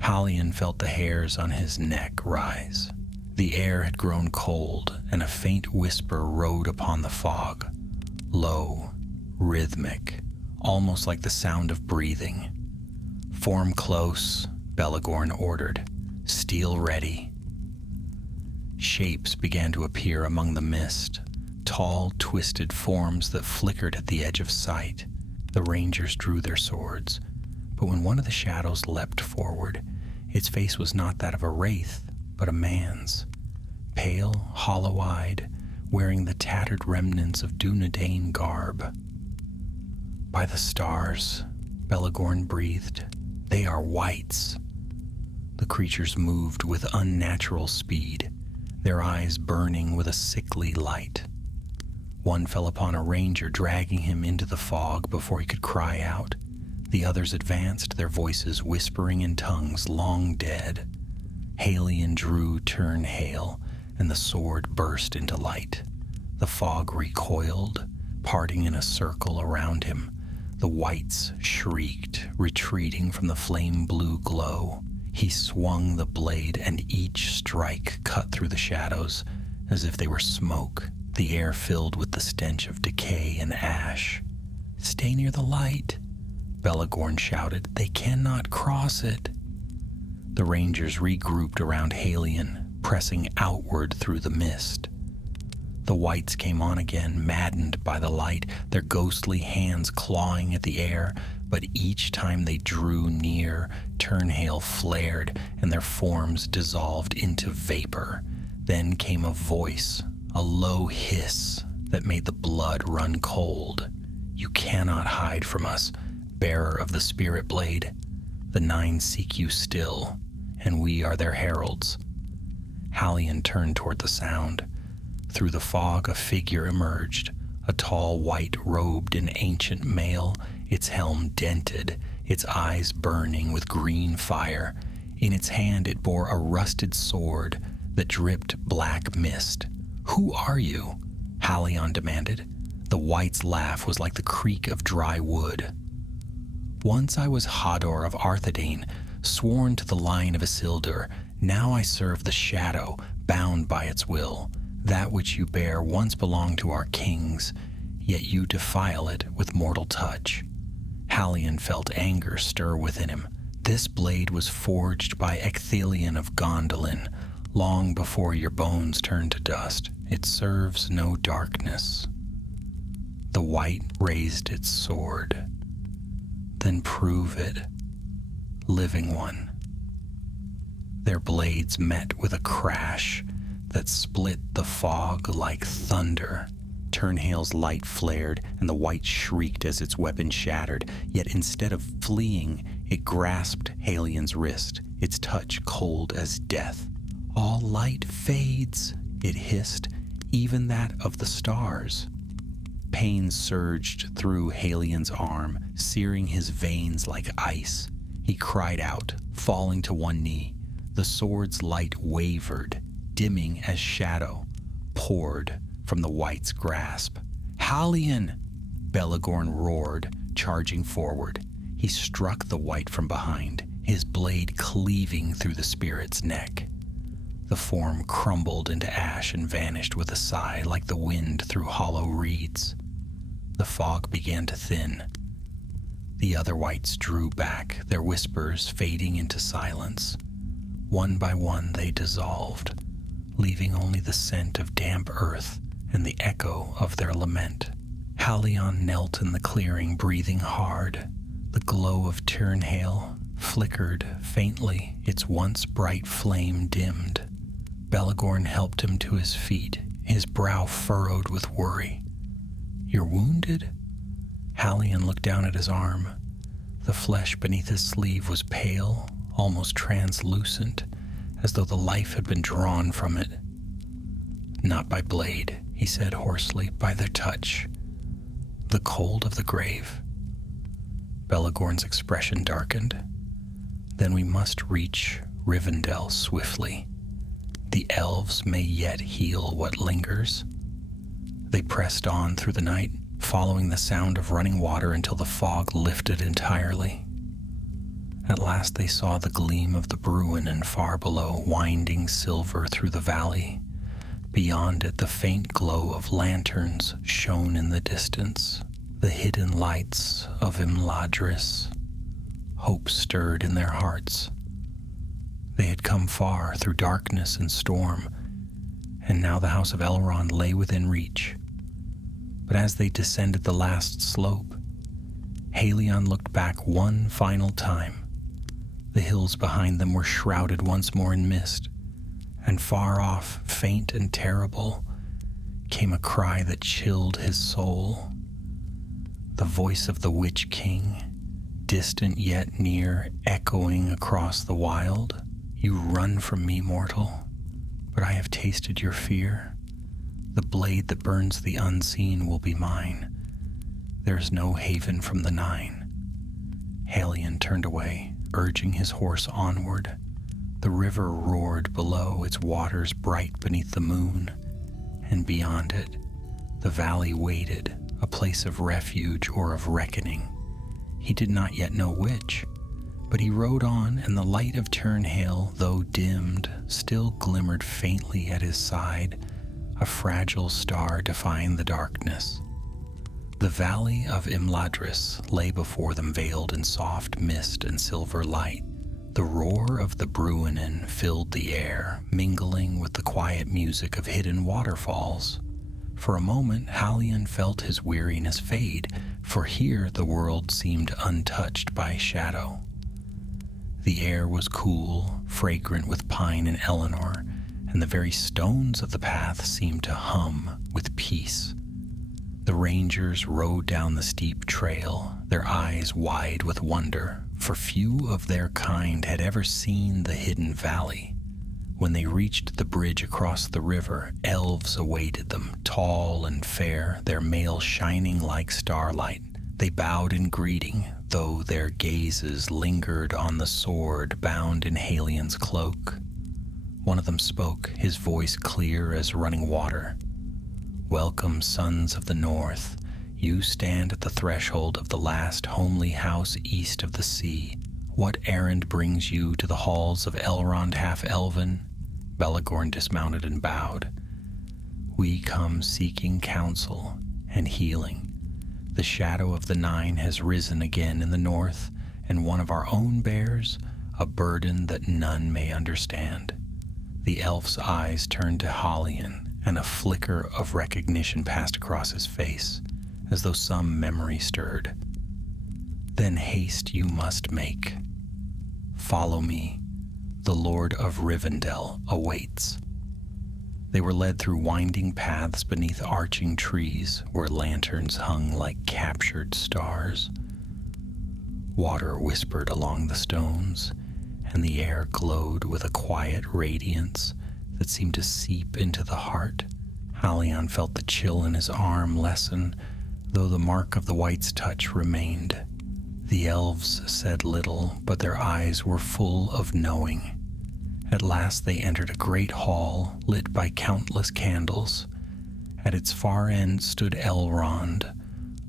Halion felt the hairs on his neck rise. The air had grown cold, and a faint whisper rode upon the fog, low, rhythmic, almost like the sound of breathing. "Form close," Belegorn ordered. "Steel ready." Shapes began to appear among the mist, tall, twisted forms that flickered at the edge of sight. The rangers drew their swords, but when one of the shadows leapt forward, its face was not that of a wraith, but a man's, pale, hollow-eyed, wearing the tattered remnants of Dunedain garb. "By the stars," Belegorn breathed, "they are wights." The creatures moved with unnatural speed, their eyes burning with a sickly light. One fell upon a ranger, dragging him into the fog before he could cry out. The others advanced, their voices whispering in tongues long dead. Halion drew Turnhale, and the sword burst into light. The fog recoiled, parting in a circle around him. The wights shrieked, retreating from the flame-blue glow. He swung the blade, and each strike cut through the shadows as if they were smoke, the air filled with the stench of decay and ash. "Stay near the light," Belegorn shouted. "They cannot cross it." The rangers regrouped around Halion, pressing outward through the mist. The wights came on again, maddened by the light, their ghostly hands clawing at the air, but each time they drew near, Turnhale flared, and their forms dissolved into vapor. Then came a voice, a low hiss that made the blood run cold. "You cannot hide from us, bearer of the spirit blade. The Nine seek you still, and we are their heralds." Halion turned toward the sound. Through the fog, a figure emerged, a tall white robed in ancient mail, its helm dented, its eyes burning with green fire. In its hand it bore a rusted sword that dripped black mist. "Who are you?" Halion demanded. The wight's laugh was like the creak of dry wood. "Once I was Hador of Arthedain, sworn to the line of Isildur. Now I serve the shadow, bound by its will. That which you bear once belonged to our kings, yet you defile it with mortal touch." Halion felt anger stir within him. "This blade was forged by Ecthelion of Gondolin, long before your bones turned to dust. It serves no darkness." The wight raised its sword. "Then prove it, living one." Their blades met with a crash that split the fog like thunder. Turnhale's light flared, and the wight shrieked as its weapon shattered. Yet instead of fleeing, it grasped Halion's wrist, its touch cold as death. "All light fades," it hissed, "even that of the stars." Pain surged through Halion's arm, searing his veins like ice. He cried out, falling to one knee. The sword's light wavered, dimming as shadow poured from the wight's grasp. "Halion!" Belegorn roared, charging forward. He struck the wight from behind, his blade cleaving through the spirit's neck. The form crumbled into ash and vanished with a sigh like the wind through hollow reeds. The fog began to thin. The other wights drew back, their whispers fading into silence. One by one they dissolved, leaving only the scent of damp earth and the echo of their lament. Halion knelt in the clearing, breathing hard. The glow of Turnhale flickered faintly, its once bright flame dimmed. Belagorn helped him to his feet, his brow furrowed with worry. "You're wounded?" Halion looked down at his arm. The flesh beneath his sleeve was pale, almost translucent, as though the life had been drawn from it. "Not by blade," he said hoarsely, "by their touch. The cold of the grave." Belagorn's expression darkened. "Then we must reach Rivendell swiftly. The elves may yet heal what lingers." They pressed on through the night, following the sound of running water until the fog lifted entirely. At last they saw the gleam of the Bruin, and far below, winding silver through the valley. Beyond it, the faint glow of lanterns shone in the distance, the hidden lights of Imladris. Hope stirred in their hearts. They had come far through darkness and storm, and now the house of Elrond lay within reach. But as they descended the last slope, Halion looked back one final time. The hills behind them were shrouded once more in mist, and far off, faint and terrible, came a cry that chilled his soul. The voice of the Witch King, distant yet near, echoing across the wild. "You run from me, mortal, but I have tasted your fear. The blade that burns the unseen will be mine. There's no haven from the Nine." Halion turned away, urging his horse onward. The river roared below, its waters bright beneath the moon, and beyond it, the valley waited, a place of refuge or of reckoning. He did not yet know which, but he rode on, and the light of Turnhale, though dimmed, still glimmered faintly at his side, a fragile star defying the darkness. The valley of Imladris lay before them, veiled in soft mist and silver light. The roar of the Bruinen filled the air, mingling with the quiet music of hidden waterfalls. For a moment, Halion felt his weariness fade, for here the world seemed untouched by shadow. The air was cool, fragrant with pine and Eleanor, and the very stones of the path seemed to hum with peace. The rangers rode down the steep trail, their eyes wide with wonder, for few of their kind had ever seen the hidden valley. When they reached the bridge across the river, elves awaited them, tall and fair, their mail shining like starlight. They bowed in greeting, though their gazes lingered on the sword bound in Halion's cloak. One of them spoke, his voice clear as running water. "Welcome, sons of the North. You stand at the threshold of the last homely house east of the sea. What errand brings you to the halls of Elrond half-elven?" Belagorn dismounted and bowed. "We come seeking counsel and healing. The shadow of the Nine has risen again in the north, and one of our own bears a burden that none may understand." The elf's eyes turned to Halion, and a flicker of recognition passed across his face, as though some memory stirred. "Then haste you must make. Follow me. The Lord of Rivendell awaits." They were led through winding paths beneath arching trees, where lanterns hung like captured stars. Water whispered along the stones, and the air glowed with a quiet radiance that seemed to seep into the heart. Halion felt the chill in his arm lessen, though the mark of the wight's touch remained. The elves said little, but their eyes were full of knowing. At last they entered a great hall lit by countless candles. At its far end stood Elrond,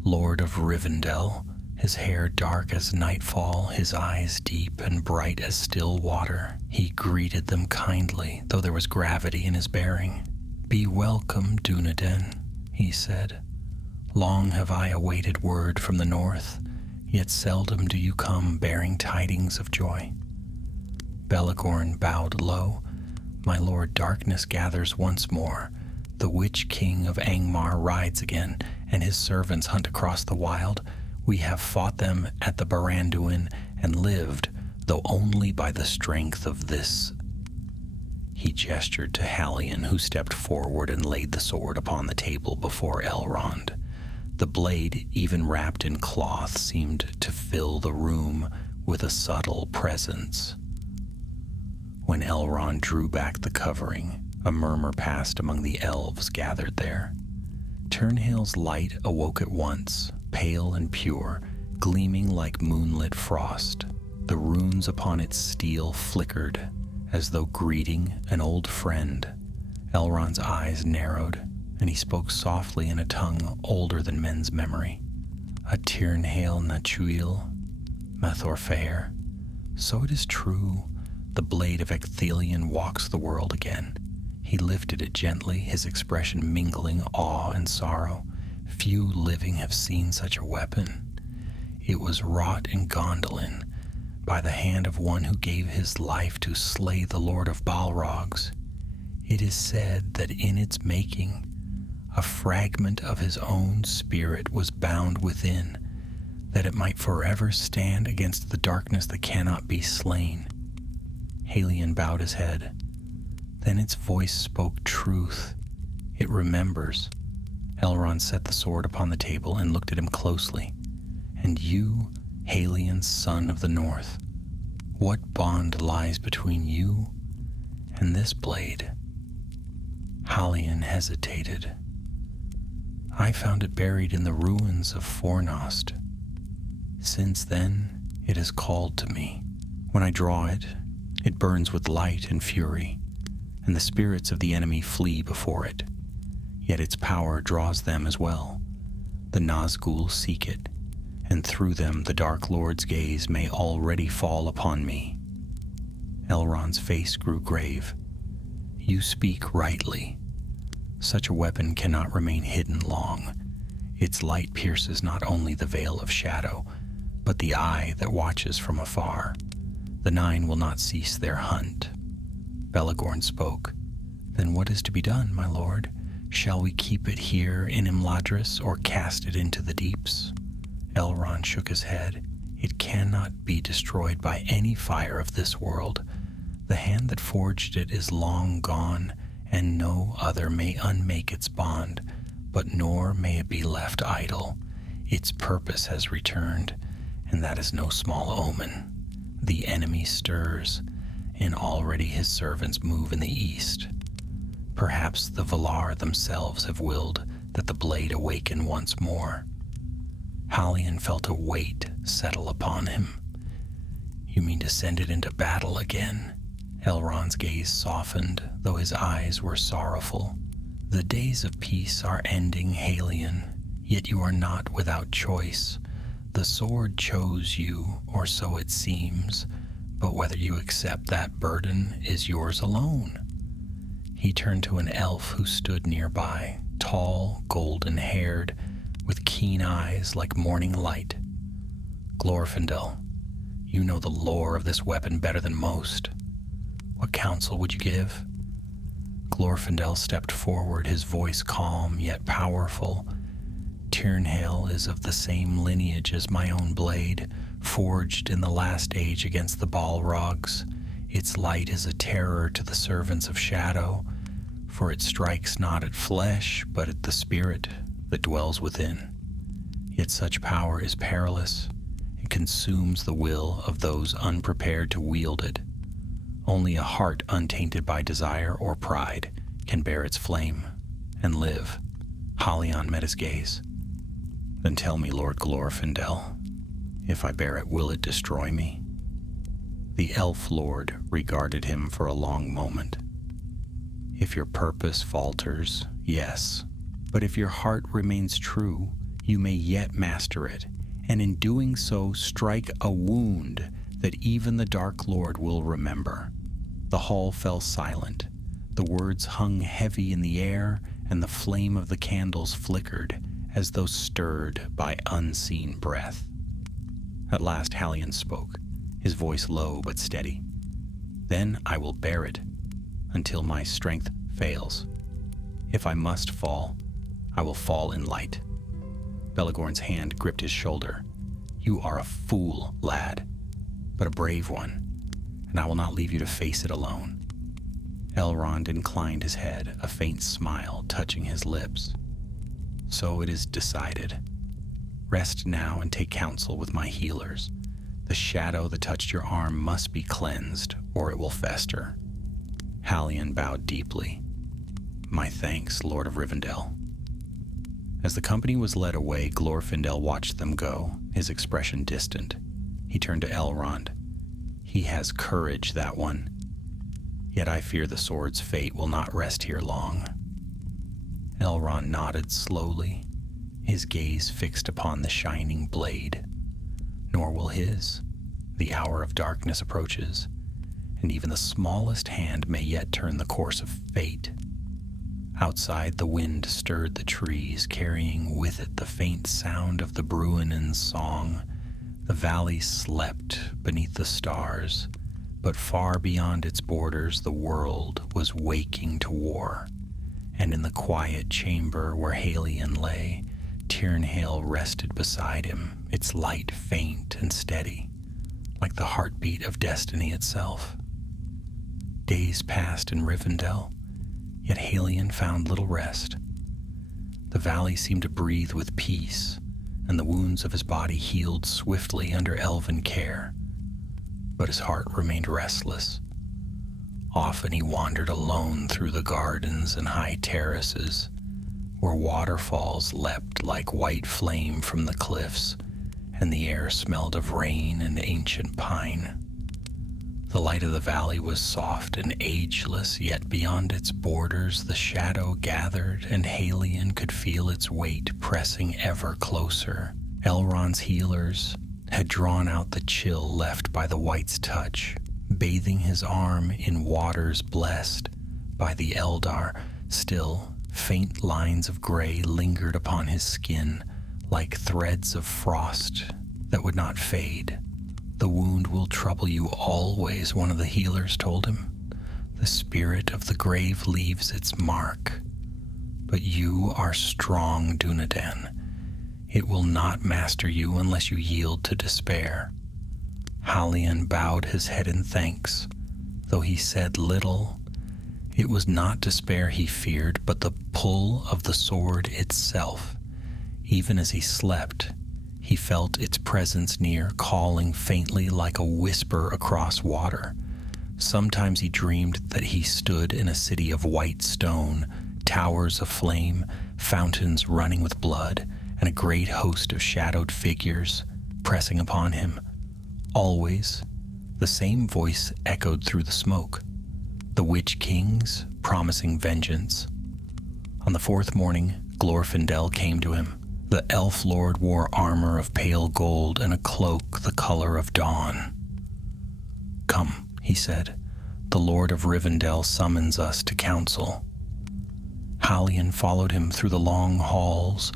Lord of Rivendell, His hair dark as nightfall, his eyes deep and bright as still water. He greeted them kindly, though there was gravity in his bearing. "Be welcome, Dunedain," he said. "Long have I awaited word from the north, yet seldom do you come bearing tidings of joy." Belagorn bowed low. "My lord, darkness gathers once more. The Witch King of Angmar rides again, and his servants hunt across the wild. We have fought them at the Baranduin and lived, though only by the strength of this." He gestured to Halion, who stepped forward and laid the sword upon the table before Elrond. The blade, even wrapped in cloth, seemed to fill the room with a subtle presence. When Elrond drew back the covering, a murmur passed among the elves gathered there. Turnhale's light awoke at once, pale and pure, gleaming like moonlit frost. The runes upon its steel flickered, as though greeting an old friend. Elrond's eyes narrowed, and he spoke softly in a tongue older than men's memory. "A Turnhale Nachúil, Mathorfair. So it is true, the blade of Ecthelion walks the world again." He lifted it gently, his expression mingling awe and sorrow. "Few living have seen such a weapon. It was wrought in Gondolin by the hand of one who gave his life to slay the Lord of Balrogs. It is said that in its making, a fragment of his own spirit was bound within, that it might forever stand against the darkness that cannot be slain." Halion bowed his head. Then its voice spoke truth. It remembers. Elrond set the sword upon the table and looked at him closely. "And you, Halion, son of the North, what bond lies between you and this blade?" Halion hesitated. "I found it buried in the ruins of Fornost. Since then, it has called to me. When I draw it, it burns with light and fury, and the spirits of the enemy flee before it. Yet its power draws them as well. The Nazgûl seek it, and through them the Dark Lord's gaze may already fall upon me." Elrond's face grew grave. "You speak rightly. Such a weapon cannot remain hidden long. Its light pierces not only the veil of shadow, but the eye that watches from afar. The Nine will not cease their hunt." Belagorn spoke. "Then what is to be done, my lord? Shall we keep it here in Imladris or cast it into the deeps?" Elrond shook his head. "It cannot be destroyed by any fire of this world. The hand that forged it is long gone, and no other may unmake its bond, but nor may it be left idle. Its purpose has returned, and that is no small omen. The enemy stirs, and already his servants move in the east. Perhaps the Valar themselves have willed that the blade awaken once more." Halion felt a weight settle upon him. "You mean to send it into battle again?" Elrond's gaze softened, though his eyes were sorrowful. "The days of peace are ending, Halion, yet you are not without choice. The sword chose you, or so it seems, but whether you accept that burden is yours alone." He turned to an elf who stood nearby, tall, golden-haired, with keen eyes like morning light. "Glorfindel, you know the lore of this weapon better than most. What counsel would you give?" Glorfindel stepped forward, his voice calm yet powerful. "Turnhale is of the same lineage as my own blade, forged in the last age against the Balrogs. Its light is a terror to the servants of shadow, for it strikes not at flesh, but at the spirit that dwells within. Yet such power is perilous. It consumes the will of those unprepared to wield it. Only a heart untainted by desire or pride can bear its flame and live." Halion met his gaze. "Then tell me, Lord Glorfindel, if I bear it, will it destroy me?" The elf lord regarded him for a long moment. "If your purpose falters, yes. But if your heart remains true, you may yet master it, and in doing so strike a wound that even the Dark Lord will remember." The hall fell silent. The words hung heavy in the air, and the flame of the candles flickered as though stirred by unseen breath. At last Halion spoke, his voice low but steady. "Then I will bear it until my strength fails. If I must fall, I will fall in light." Belegorn's hand gripped his shoulder. "You are a fool, lad, but a brave one, and I will not leave you to face it alone." Elrond inclined his head, a faint smile touching his lips. "So it is decided. Rest now and take counsel with my healers. The shadow that touched your arm must be cleansed, or it will fester." Halion bowed deeply. "My thanks, Lord of Rivendell." As the company was led away, Glorfindel watched them go, his expression distant. He turned to Elrond. "He has courage, that one. Yet I fear the sword's fate will not rest here long." Elrond nodded slowly, his gaze fixed upon the shining blade. "Nor will his. The hour of darkness approaches, and even the smallest hand may yet turn the course of fate." Outside, the wind stirred the trees, carrying with it the faint sound of the Bruinen's song. The valley slept beneath the stars, but far beyond its borders the world was waking to war. And in the quiet chamber where Halion lay, Tyrnhael rested beside him, its light faint and steady, like the heartbeat of destiny itself. Days passed in Rivendell, yet Halion found little rest. The valley seemed to breathe with peace, and the wounds of his body healed swiftly under elven care. But his heart remained restless. Often he wandered alone through the gardens and high terraces, where waterfalls leapt like white flame from the cliffs, and the air smelled of rain and ancient pine. The light of the valley was soft and ageless, yet beyond its borders the shadow gathered, and Halion could feel its weight pressing ever closer. Elrond's healers had drawn out the chill left by the White's touch, bathing his arm in waters blessed by the Eldar. Still, faint lines of gray lingered upon his skin, like threads of frost that would not fade. "The wound will trouble you always," one of the healers told him. "The spirit of the grave leaves its mark. But you are strong, Dunedain. It will not master you unless you yield to despair." Halion bowed his head in thanks, though he said little. It was not despair he feared, but the pull of the sword itself. Even as he slept, he felt its presence near, calling faintly like a whisper across water. Sometimes he dreamed that he stood in a city of white stone, towers aflame, fountains running with blood, and a great host of shadowed figures pressing upon him. Always, the same voice echoed through the smoke, the Witch King's promising vengeance. On the fourth morning, Glorfindel came to him. The elf lord wore armor of pale gold and a cloak the color of dawn. "Come," he said, "the Lord of Rivendell summons us to council." Halion followed him through the long halls,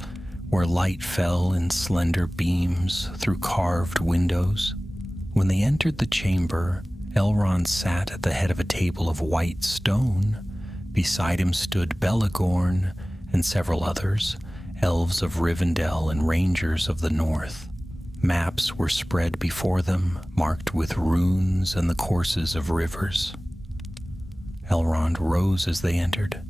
where light fell in slender beams through carved windows. When they entered the chamber, Elrond sat at the head of a table of white stone. Beside him stood Belegorn and several others, elves of Rivendell and rangers of the north. Maps were spread before them, marked with runes and the courses of rivers. Elrond rose as they entered.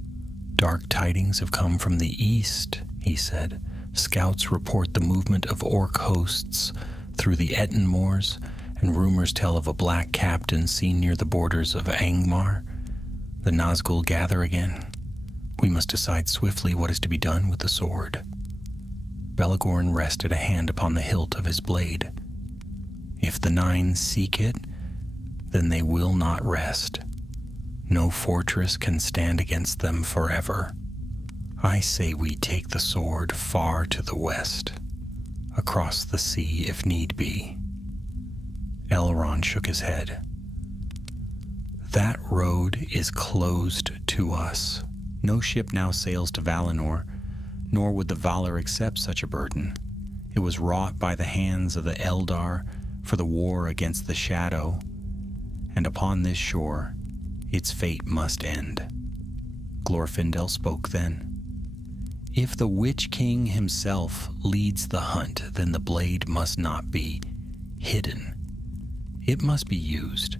"Dark tidings have come from the east," he said. "Scouts report the movement of orc hosts through the Etten moors, and rumors tell of a black captain seen near the borders of Angmar. The Nazgûl gather again. We must decide swiftly what is to be done with the sword." Belegorn rested a hand upon the hilt of his blade. "If the Nine seek it, then they will not rest. No fortress can stand against them forever. I say we take the sword far to the west. across the sea if need be. Elrond shook his head. That road is closed to us. No ship now sails to Valinor, nor would the Valar accept such a burden. It was wrought by the hands of the Eldar for the war against the Shadow, and upon this shore its fate must end. Glorfindel spoke then. If the Witch King himself leads the hunt, then the blade must not be hidden. It must be used.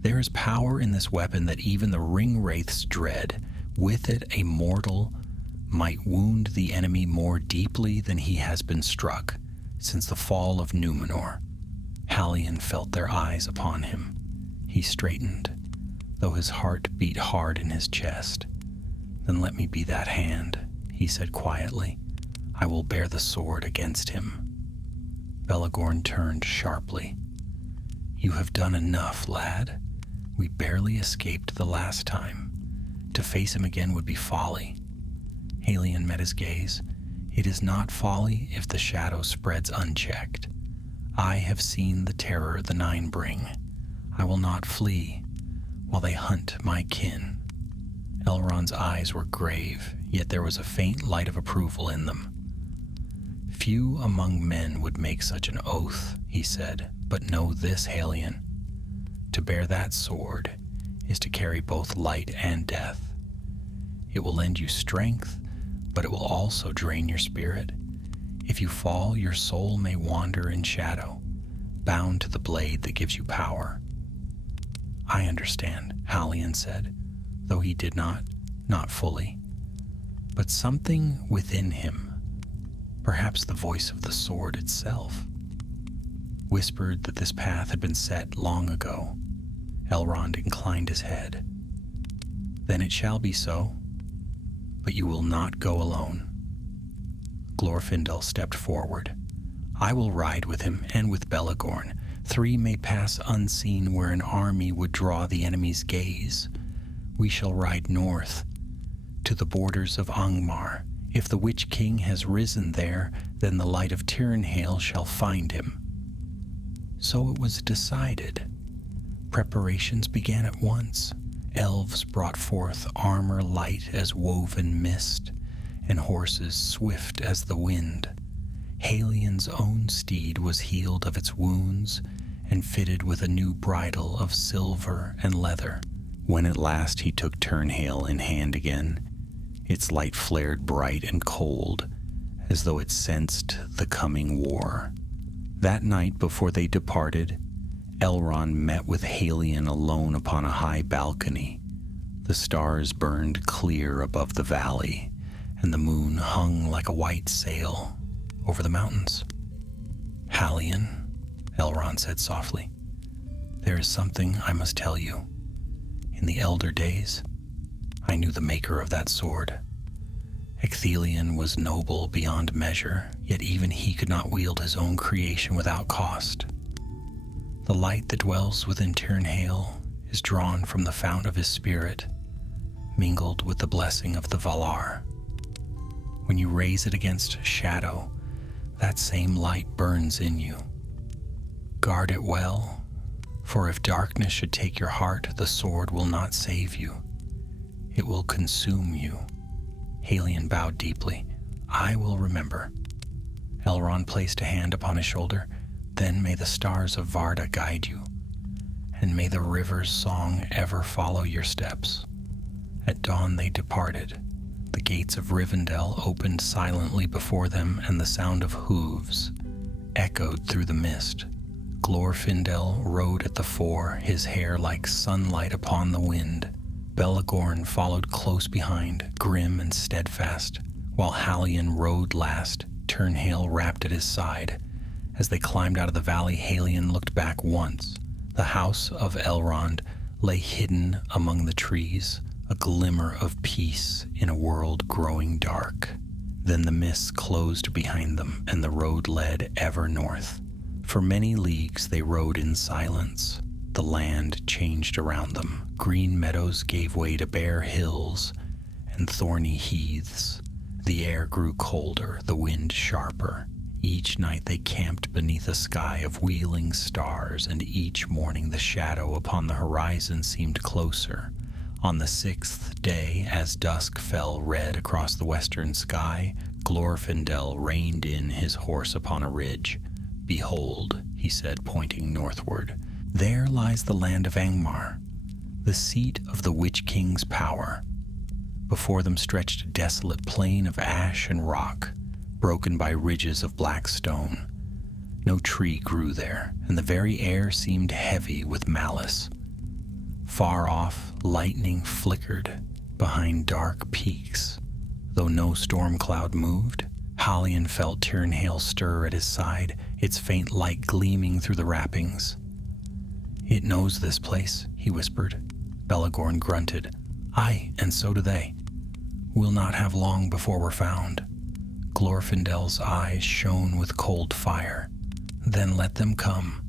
There is power in this weapon that even the Ringwraiths dread. With it, a mortal might wound the enemy more deeply than he has been struck since the fall of Númenor. Hallion felt their eyes upon him. He straightened, though his heart beat hard in his chest. Then let me be that hand, he said quietly. I will bear the sword against him. Belagorn turned sharply. You have done enough, lad. We barely escaped the last time. To face him again would be folly. Halion met his gaze. It is not folly if the shadow spreads unchecked. I have seen the terror the Nine bring. I will not flee while they hunt my kin. Elrond's eyes were grave, yet there was a faint light of approval in them. Few among men would make such an oath, he said, but know this, Halion. To bear that sword is to carry both light and death. It will lend you strength, but it will also drain your spirit. If you fall, your soul may wander in shadow, bound to the blade that gives you power. I understand, Halion said, though he did not fully. But something within him, perhaps the voice of the sword itself, whispered that this path had been set long ago. Elrond inclined his head. Then it shall be so, but you will not go alone. Glorfindel stepped forward. I will ride with him and with Belagorn. 3 may pass unseen where an army would draw the enemy's gaze. We shall ride north, to the borders of Angmar. If the Witch King has risen there, then the light of Tyrnhael shall find him. So it was decided. Preparations began at once. Elves brought forth armor light as woven mist, and horses swift as the wind. Halion's own steed was healed of its wounds, and fitted with a new bridle of silver and leather. When at last he took Tyrnhael in hand again, its light flared bright and cold, as though it sensed the coming war. That night before they departed, Elrond met with Halion alone upon a high balcony. The stars burned clear above the valley, and the moon hung like a white sail over the mountains. Halion, Elrond said softly, there is something I must tell you. In the elder days, I knew the maker of that sword. Ecthelion was noble beyond measure, yet even he could not wield his own creation without cost. The light that dwells within Tyrnhael is drawn from the fount of his spirit, mingled with the blessing of the Valar. When you raise it against shadow, that same light burns in you. Guard it well, for if darkness should take your heart, the sword will not save you. It will consume you. Halion bowed deeply. I will remember. Elrond placed a hand upon his shoulder. Then may the stars of Varda guide you, and may the river's song ever follow your steps. At dawn they departed. The gates of Rivendell opened silently before them, and the sound of hooves echoed through the mist. Glorfindel rode at the fore, his hair like sunlight upon the wind. Belagorn followed close behind, grim and steadfast, while Halion rode last, Tyrnhael wrapped at his side. As they climbed out of the valley, Halion looked back once. The house of Elrond lay hidden among the trees, a glimmer of peace in a world growing dark. Then the mists closed behind them, and the road led ever north. For many leagues they rode in silence. The land changed around them. Green meadows gave way to bare hills and thorny heaths. The air grew colder, the wind sharper. Each night they camped beneath a sky of wheeling stars, and each morning the shadow upon the horizon seemed closer. On the 6th day, as dusk fell red across the western sky, Glorfindel reined in his horse upon a ridge. "Behold," he said, pointing northward, "there lies the land of Angmar, the seat of the Witch King's power." Before them stretched a desolate plain of ash and rock, broken by ridges of black stone. No tree grew there, and the very air seemed heavy with malice. Far off, lightning flickered behind dark peaks. Though no storm cloud moved, Halion felt Tyrnhael stir at his side, its faint light gleaming through the wrappings. "It knows this place," he whispered. Belagorn grunted. "Aye, and so do they. We'll not have long before we're found." Glorfindel's eyes shone with cold fire. "Then let them come.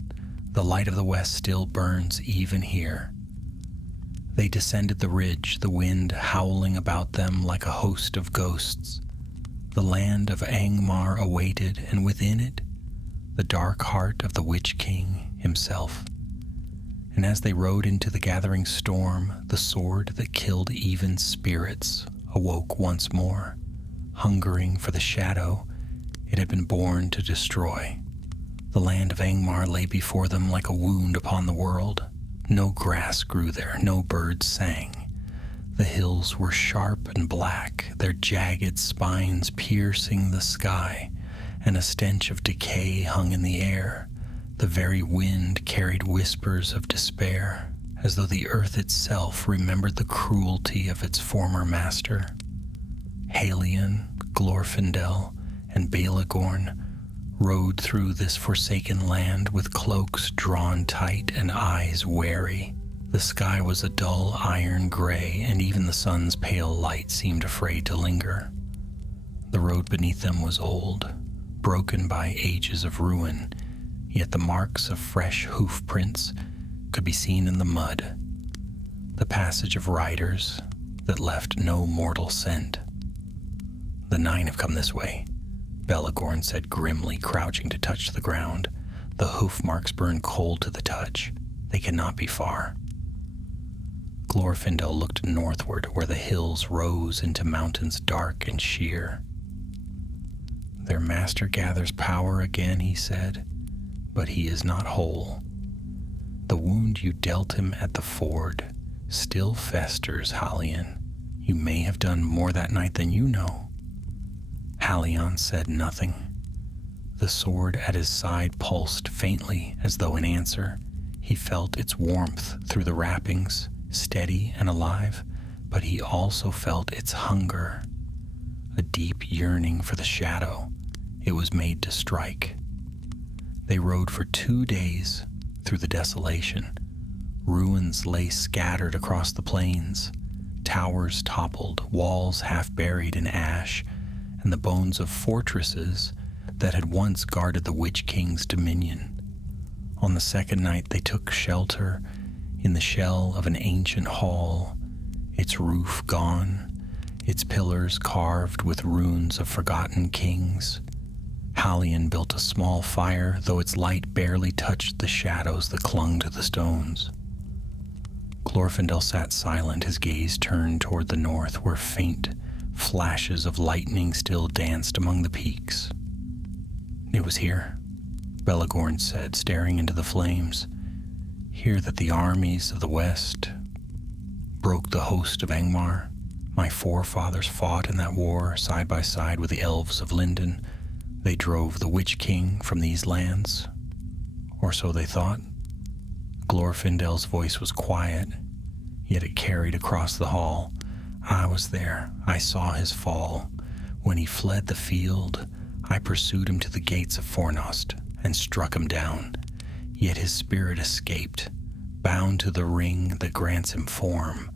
The light of the west still burns even here." They descended the ridge, the wind howling about them like a host of ghosts. The land of Angmar awaited, and within it, the dark heart of the Witch King himself. And as they rode into the gathering storm, the sword that killed even spirits awoke once more, hungering for the shadow it had been born to destroy. The land of Angmar lay before them like a wound upon the world. No grass grew there, no birds sang. The hills were sharp and black, their jagged spines piercing the sky, and a stench of decay hung in the air. The very wind carried whispers of despair, as though the earth itself remembered the cruelty of its former master. Halion, Glorfindel, and Belagorn rode through this forsaken land with cloaks drawn tight and eyes wary. The sky was a dull iron gray, and even the sun's pale light seemed afraid to linger. The road beneath them was old, broken by ages of ruin, yet the marks of fresh hoof prints could be seen in the mud, the passage of riders that left no mortal scent. "The 9 have come this way," Belagorn said grimly, crouching to touch the ground. "The hoof marks burn cold to the touch. They cannot be far." Glorfindel looked northward, where the hills rose into mountains dark and sheer. "Their master gathers power again," he said, "but he is not whole. The wound you dealt him at the ford still festers, Halion. You may have done more that night than you know." Halion said nothing. The sword at his side pulsed faintly as though in answer. He felt its warmth through the wrappings, steady and alive, but he also felt its hunger, a deep yearning for the shadow it was made to strike. They rode for 2 days through the desolation. Ruins lay scattered across the plains, towers toppled, walls half buried in ash, and the bones of fortresses that had once guarded the Witch King's dominion. On the 2nd night they took shelter in the shell of an ancient hall, its roof gone, its pillars carved with runes of forgotten kings. Halion built a small fire, though its light barely touched the shadows that clung to the stones. Glorfindel sat silent, his gaze turned toward the north, where faint flashes of lightning still danced among the peaks. "It was here," Belagorn said, staring into the flames. "Here that the armies of the west broke the host of Angmar. My forefathers fought in that war side by side with the elves of Lindon. They drove the Witch King from these lands, or so they thought." Glorfindel's voice was quiet, yet it carried across the hall. "I was there. I saw his fall. When he fled the field, I pursued him to the gates of Fornost and struck him down. Yet his spirit escaped, bound to the ring that grants him form.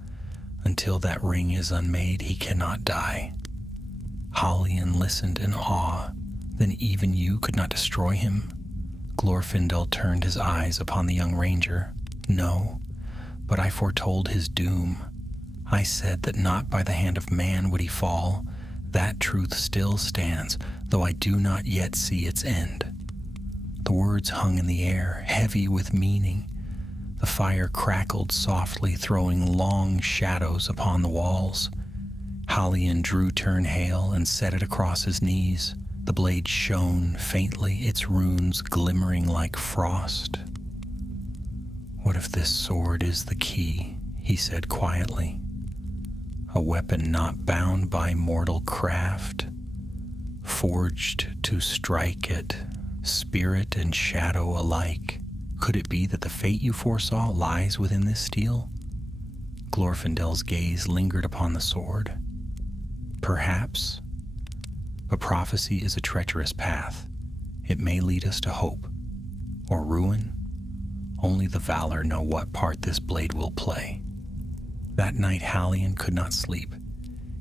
Until that ring is unmade, he cannot die." Halion listened in awe. "Then even you could not destroy him?" Glorfindel turned his eyes upon the young ranger. "No, but I foretold his doom. I said that not by the hand of man would he fall. That truth still stands, though I do not yet see its end. The words hung in the air, heavy with meaning. The fire crackled softly, throwing long shadows upon the walls. Halion drew Turnhale and set it across his knees. The blade shone faintly, its runes glimmering like frost. "What if this sword is the key?" he said quietly. "A weapon not bound by mortal craft, forged to strike at spirit and shadow alike. Could it be that the fate you foresaw lies within this steel?" Glorfindel's gaze lingered upon the sword. "Perhaps. But prophecy is a treacherous path. It may lead us to hope, or ruin. Only the valor know what part this blade will play." That night Halion could not sleep.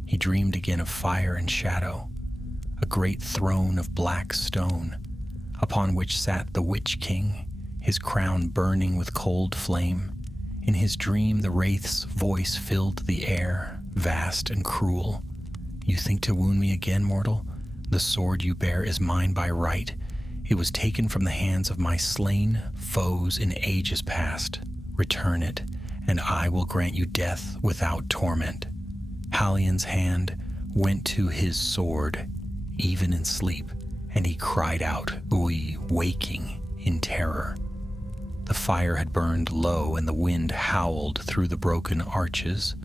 He dreamed again of fire and shadow, a great throne of black stone, upon which sat the Witch King, his crown burning with cold flame. In his dream the wraith's voice filled the air, vast and cruel. "You think to wound me again, mortal? The sword you bear is mine by right. It was taken from the hands of my slain foes in ages past. Return it, and I will grant you death without torment." Halion's hand went to his sword, even in sleep, and he cried out, Ui, waking in terror. The fire had burned low, and the wind howled through the broken arches.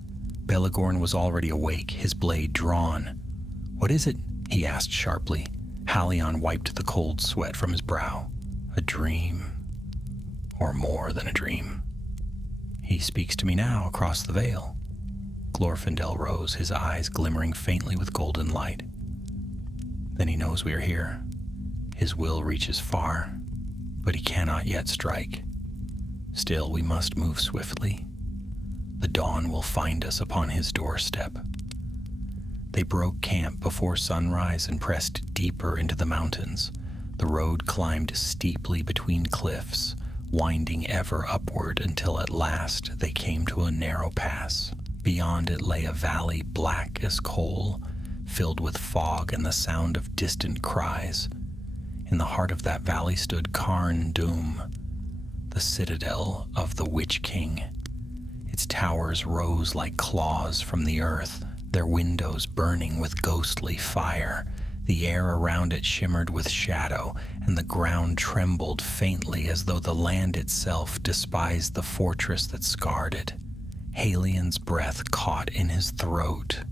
Belegorn was already awake, his blade drawn. "What is it?" he asked sharply. Halion wiped the cold sweat from his brow. "A dream, or more than a dream. He speaks to me now across the veil." Glorfindel rose, his eyes glimmering faintly with golden light. "Then he knows we are here. His will reaches far, but he cannot yet strike. Still, we must move swiftly. The dawn will find us upon his doorstep." They broke camp before sunrise and pressed deeper into the mountains. The road climbed steeply between cliffs, winding ever upward until at last they came to a narrow pass. Beyond it lay a valley black as coal, filled with fog and the sound of distant cries. In the heart of that valley stood Carn Dûm, the citadel of the Witch King. Its towers rose like claws from the earth, their windows burning with ghostly fire. The air around it shimmered with shadow, and the ground trembled faintly as though the land itself despised the fortress that scarred it. Halion's breath caught in his throat.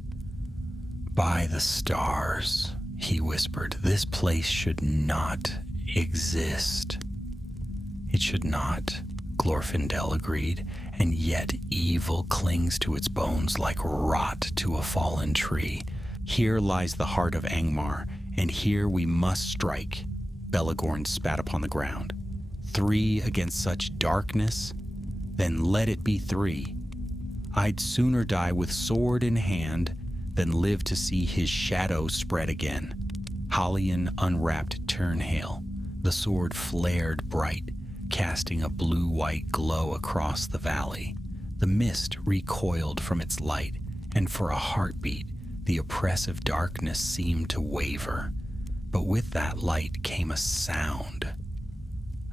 "By the stars," he whispered, "this place should not exist." "It should not," Glorfindel agreed, "and yet evil clings to its bones like rot to a fallen tree. Here lies the heart of Angmar, and here we must strike." Belegorn spat upon the ground. "3 against such darkness? Then let it be 3. I'd sooner die with sword in hand than live to see his shadow spread again." Halion unwrapped Turnhale. The sword flared bright, casting a blue-white glow across the valley. The mist recoiled from its light, and for a heartbeat, the oppressive darkness seemed to waver. But with that light came a sound,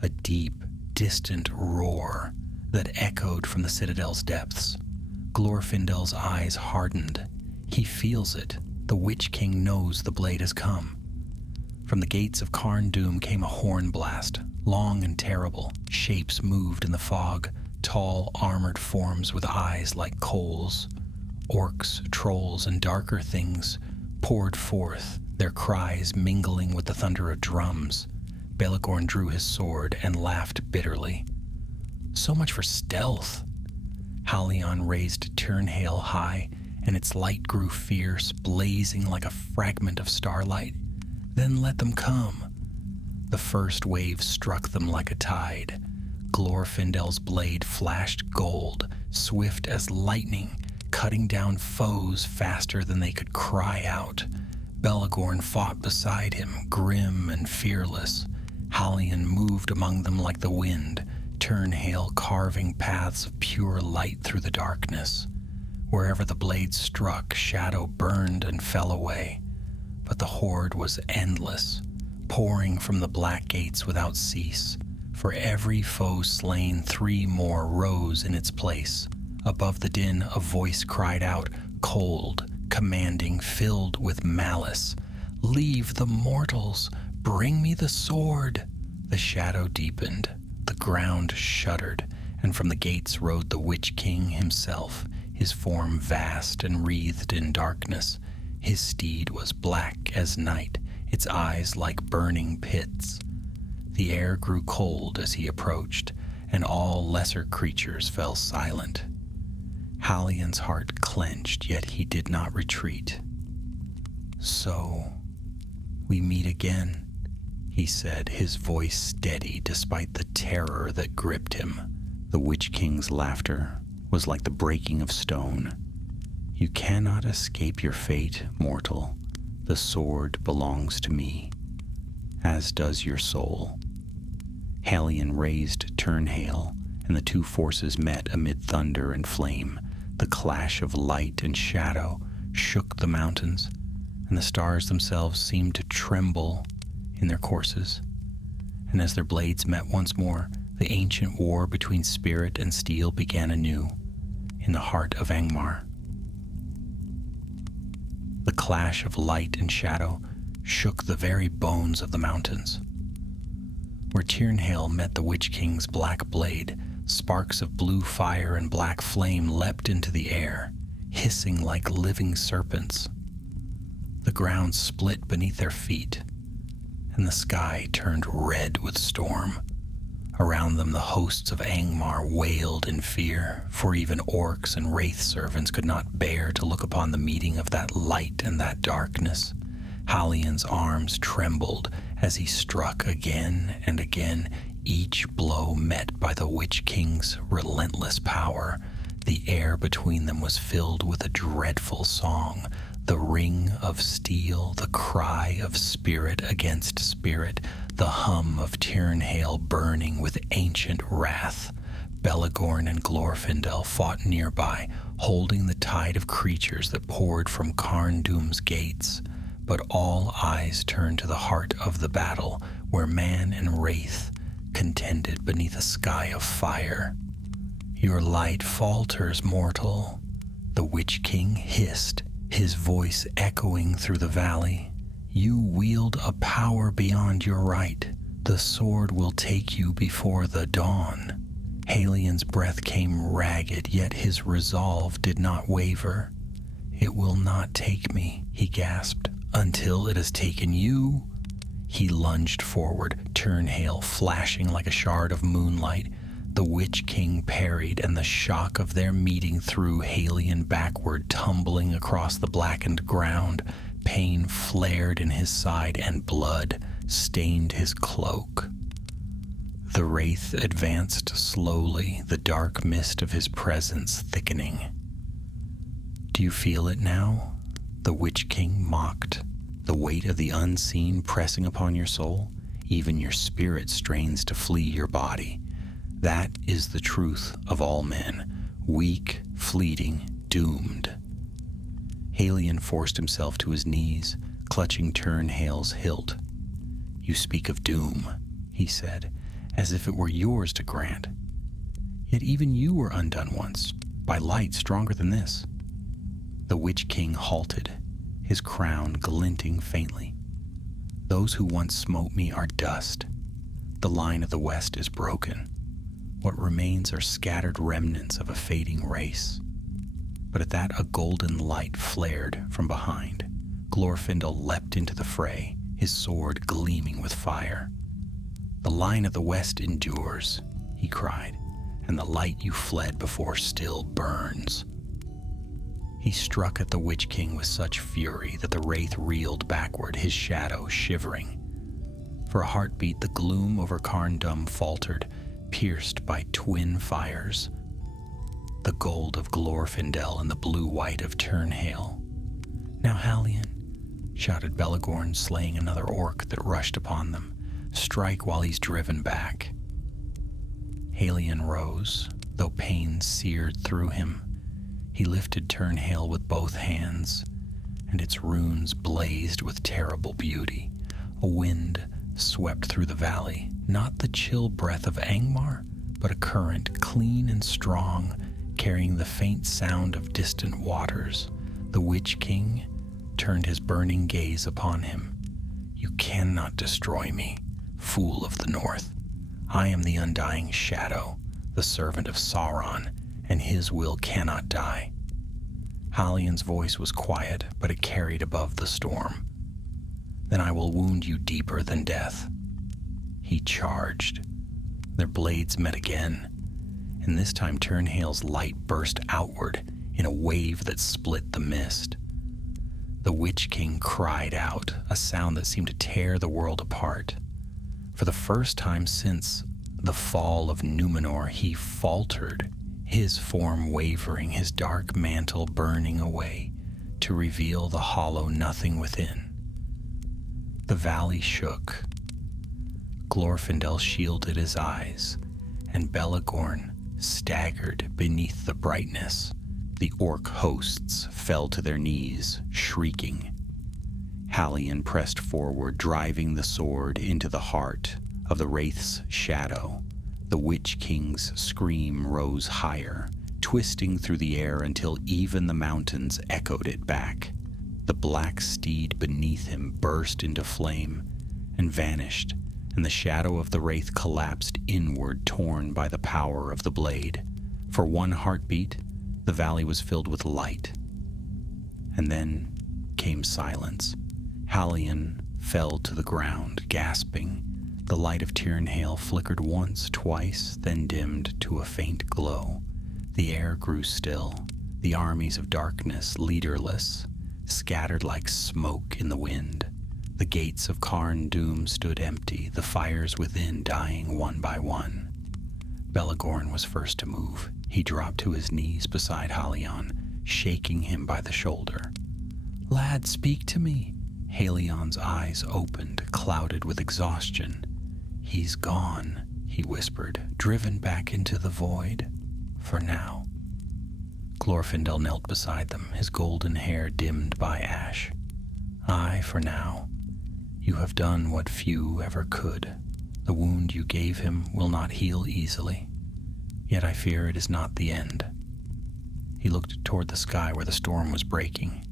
a deep, distant roar that echoed from the citadel's depths. Glorfindel's eyes hardened. He feels it. The Witch King knows the blade has come. From the gates of Carn Dûm came a horn blast, long and terrible. Shapes moved in the fog, tall, armored forms with eyes like coals. Orcs, trolls, and darker things poured forth, their cries mingling with the thunder of drums. Belegorn drew his sword and laughed bitterly. "So much for stealth." Halion raised Turnhale high, and its light grew fierce, blazing like a fragment of starlight. "Then let them come." The first wave struck them like a tide. Glorfindel's blade flashed gold, swift as lightning, cutting down foes faster than they could cry out. Belegorn fought beside him, grim and fearless. Halion moved among them like the wind, Turnhale carving paths of pure light through the darkness. Wherever the blade struck, shadow burned and fell away. but the horde was endless, pouring from the black gates without cease. For every foe slain, 3 more rose in its place. Above the din, a voice cried out, cold, commanding, filled with malice. "Leave the mortals! Bring me the sword!" The shadow deepened, the ground shuddered, and from the gates rode the Witch King himself, his form vast and wreathed in darkness. His steed was black as night, its eyes like burning pits. The air grew cold as he approached, and all lesser creatures fell silent. Hallion's heart clenched, yet he did not retreat. "So, we meet again," he said, his voice steady despite the terror that gripped him. The Witch King's laughter was like the breaking of stone. "You cannot escape your fate, mortal. The sword belongs to me, as does your soul." Hallion raised Turnhale, and the 2 forces met amid thunder and flame. The clash of light and shadow shook the mountains, and the stars themselves seemed to tremble in their courses. And as their blades met once more, the ancient war between spirit and steel began anew in the heart of Angmar. The clash of light and shadow shook the very bones of the mountains. Where Turnhale met the Witch King's black blade, sparks of blue fire and black flame leapt into the air, hissing like living serpents. The ground split beneath their feet, and the sky turned red with storm. Around them the hosts of Angmar wailed in fear, for even orcs and wraith servants could not bear to look upon the meeting of that light and that darkness. Hallion's arms trembled as he struck again and again, each blow met by the Witch King's relentless power. The air between them was filled with a dreadful song, the ring of steel, the cry of spirit against spirit, the hum of Turnhale burning with ancient wrath. Belegorn and Glorfindel fought nearby, holding the tide of creatures that poured from Carndoom's gates. But all eyes turned to the heart of the battle, where man and wraith contended beneath a sky of fire. "Your light falters, mortal," the Witch King hissed, his voice echoing through the valley. "You wield a power beyond your right. The sword will take you before the dawn." Halion's breath came ragged, yet his resolve did not waver. "It will not take me," he gasped, "until it has taken you." He lunged forward, Turnhale flashing like a shard of moonlight. The Witch King parried, and the shock of their meeting threw Halion backward, tumbling across the blackened ground. Pain flared in his side, and blood stained his cloak. The wraith advanced slowly, the dark mist of his presence thickening. "Do you feel it now?" the Witch King mocked. "The weight of the unseen pressing upon your soul? Even your spirit strains to flee your body. That is the truth of all men, weak, fleeting, doomed." Halion forced himself to his knees, clutching Turnhale's hilt. "You speak of doom," he said, "as if it were yours to grant. Yet even you were undone once, by light stronger than this." The Witch King halted, his crown glinting faintly. "Those who once smote me are dust. The line of the West is broken. What remains are scattered remnants of a fading race." But at that a golden light flared from behind. Glorfindel leapt into the fray, his sword gleaming with fire. "The line of the West endures," he cried, "and the light you fled before still burns." He struck at the Witch King with such fury that the wraith reeled backward, his shadow shivering. For a heartbeat, the gloom over Carndum faltered, pierced by twin fires, the gold of Glorfindel and the blue-white of Turnhale. "Now, Halion," shouted Belegorn, slaying another orc that rushed upon them. "Strike while he's driven back." Halion rose, though pain seared through him. He lifted Turnhale with both hands, and its runes blazed with terrible beauty. A wind swept through the valley, not the chill breath of Angmar, but a current clean and strong, carrying the faint sound of distant waters. The Witch King turned his burning gaze upon him. "You cannot destroy me, fool of the North. I am the undying shadow, the servant of Sauron, and his will cannot die." Halion's voice was quiet, but it carried above the storm. "Then I will wound you deeper than death." He charged. Their blades met again, and this time Turnhale's light burst outward in a wave that split the mist. The Witch King cried out, a sound that seemed to tear the world apart. For the first time since the fall of Númenor, he faltered, his form wavering, his dark mantle burning away to reveal the hollow nothing within. The valley shook. Glorfindel shielded his eyes, and Belagorn staggered beneath the brightness. The orc hosts fell to their knees, shrieking. Halion pressed forward, driving the sword into the heart of the wraith's shadow. The Witch King's scream rose higher, twisting through the air until even the mountains echoed it back. The black steed beneath him burst into flame and vanished, and the shadow of the wraith collapsed inward, torn by the power of the blade. For one heartbeat, the valley was filled with light. And then came silence. Halion fell to the ground, gasping. The light of Tyrnhale flickered once, twice, then dimmed to a faint glow. The air grew still. The armies of darkness, leaderless, scattered like smoke in the wind. The gates of Carn Dûm stood empty, the fires within dying one by one. Belagorn was first to move. He dropped to his knees beside Halion, shaking him by the shoulder. "Lad, speak to me." Halion's eyes opened, clouded with exhaustion. "He's gone," he whispered, "driven back into the void. For now." Glorfindel knelt beside them, his golden hair dimmed by ash. "Aye, for now. You have done what few ever could. The wound you gave him will not heal easily. Yet I fear it is not the end." He looked toward the sky where the storm was breaking.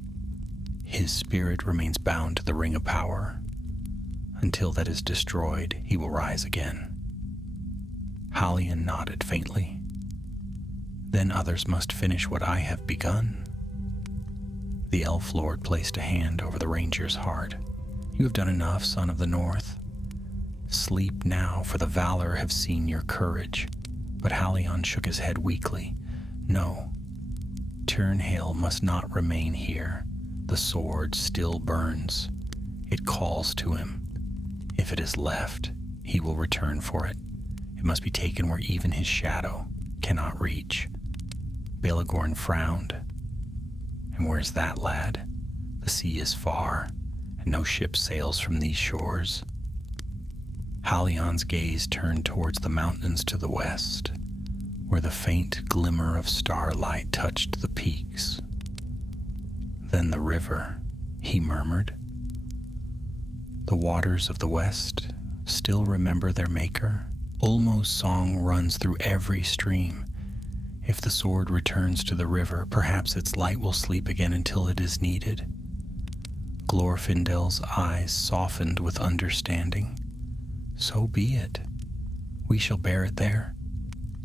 "His spirit remains bound to the Ring of Power. Until that is destroyed, he will rise again." Halion nodded faintly. "Then others must finish what I have begun." The elf lord placed a hand over the ranger's heart. "You have done enough, son of the North. Sleep now, for the Valor have seen your courage." But Halion shook his head weakly. "No, Tyrnhale must not remain here. The sword still burns. It calls to him. If it is left, he will return for it. It must be taken where even his shadow cannot reach." Belagorn frowned. "And where's that, lad? The sea is far, and no ship sails from these shores." Halion's gaze turned towards the mountains to the west, where the faint glimmer of starlight touched the peaks. "Then the river," he murmured. "The waters of the west still remember their maker. Ulmo's song runs through every stream. If the sword returns to the river, perhaps its light will sleep again until it is needed." Glorfindel's eyes softened with understanding. "So be it. We shall bear it there."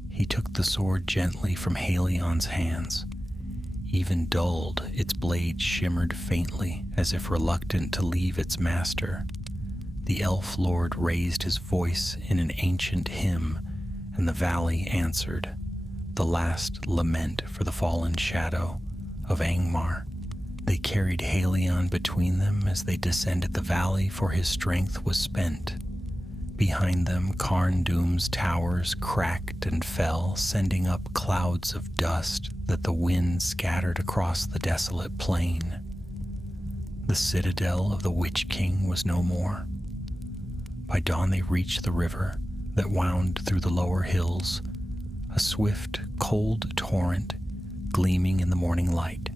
He took the sword gently from Halion's hands. Even dulled, its blade shimmered faintly, as if reluctant to leave its master. The elf lord raised his voice in an ancient hymn, and the valley answered, the last lament for the fallen shadow of Angmar. They carried Halion between them as they descended the valley, for his strength was spent. Behind them, Carn Dûm's towers cracked and fell, sending up clouds of dust that the wind scattered across the desolate plain. The citadel of the Witch King was no more. By dawn they reached the river that wound through the lower hills, a swift, cold torrent gleaming in the morning light.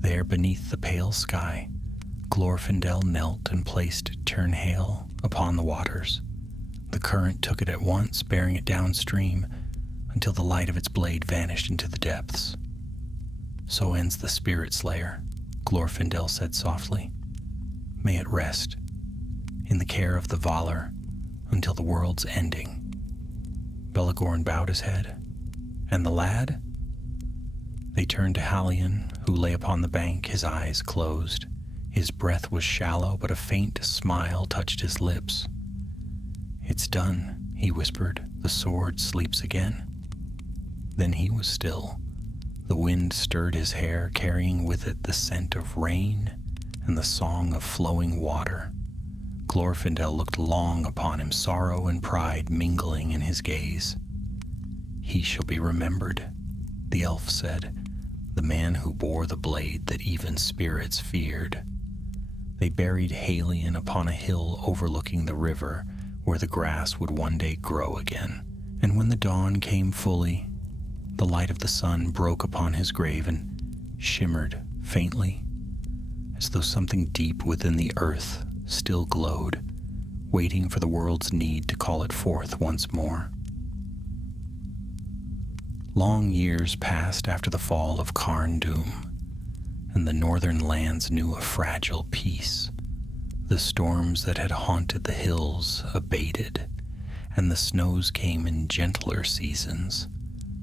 There beneath the pale sky, Glorfindel knelt and placed Turnhale upon the waters. The current took it at once, bearing it downstream, until the light of its blade vanished into the depths. So ends the Spirit Slayer, Glorfindel said softly. May it rest, in the care of the Valar, until the world's ending. Belegorn bowed his head. And the lad? They turned to Halion, who lay upon the bank, his eyes closed. His breath was shallow, but a faint smile touched his lips. It's done, he whispered. The sword sleeps again. Then he was still. The wind stirred his hair, carrying with it the scent of rain and the song of flowing water. Glorfindel looked long upon him, sorrow and pride mingling in his gaze. He shall be remembered, the elf said, the man who bore the blade that even spirits feared. They buried Halion upon a hill overlooking the river, where the grass would one day grow again. And when the dawn came fully, the light of the sun broke upon his grave and shimmered faintly, as though something deep within the earth still glowed, waiting for the world's need to call it forth once more. Long years passed after the fall of Carn Dûm, and the northern lands knew a fragile peace. The storms that had haunted the hills abated, and the snows came in gentler seasons.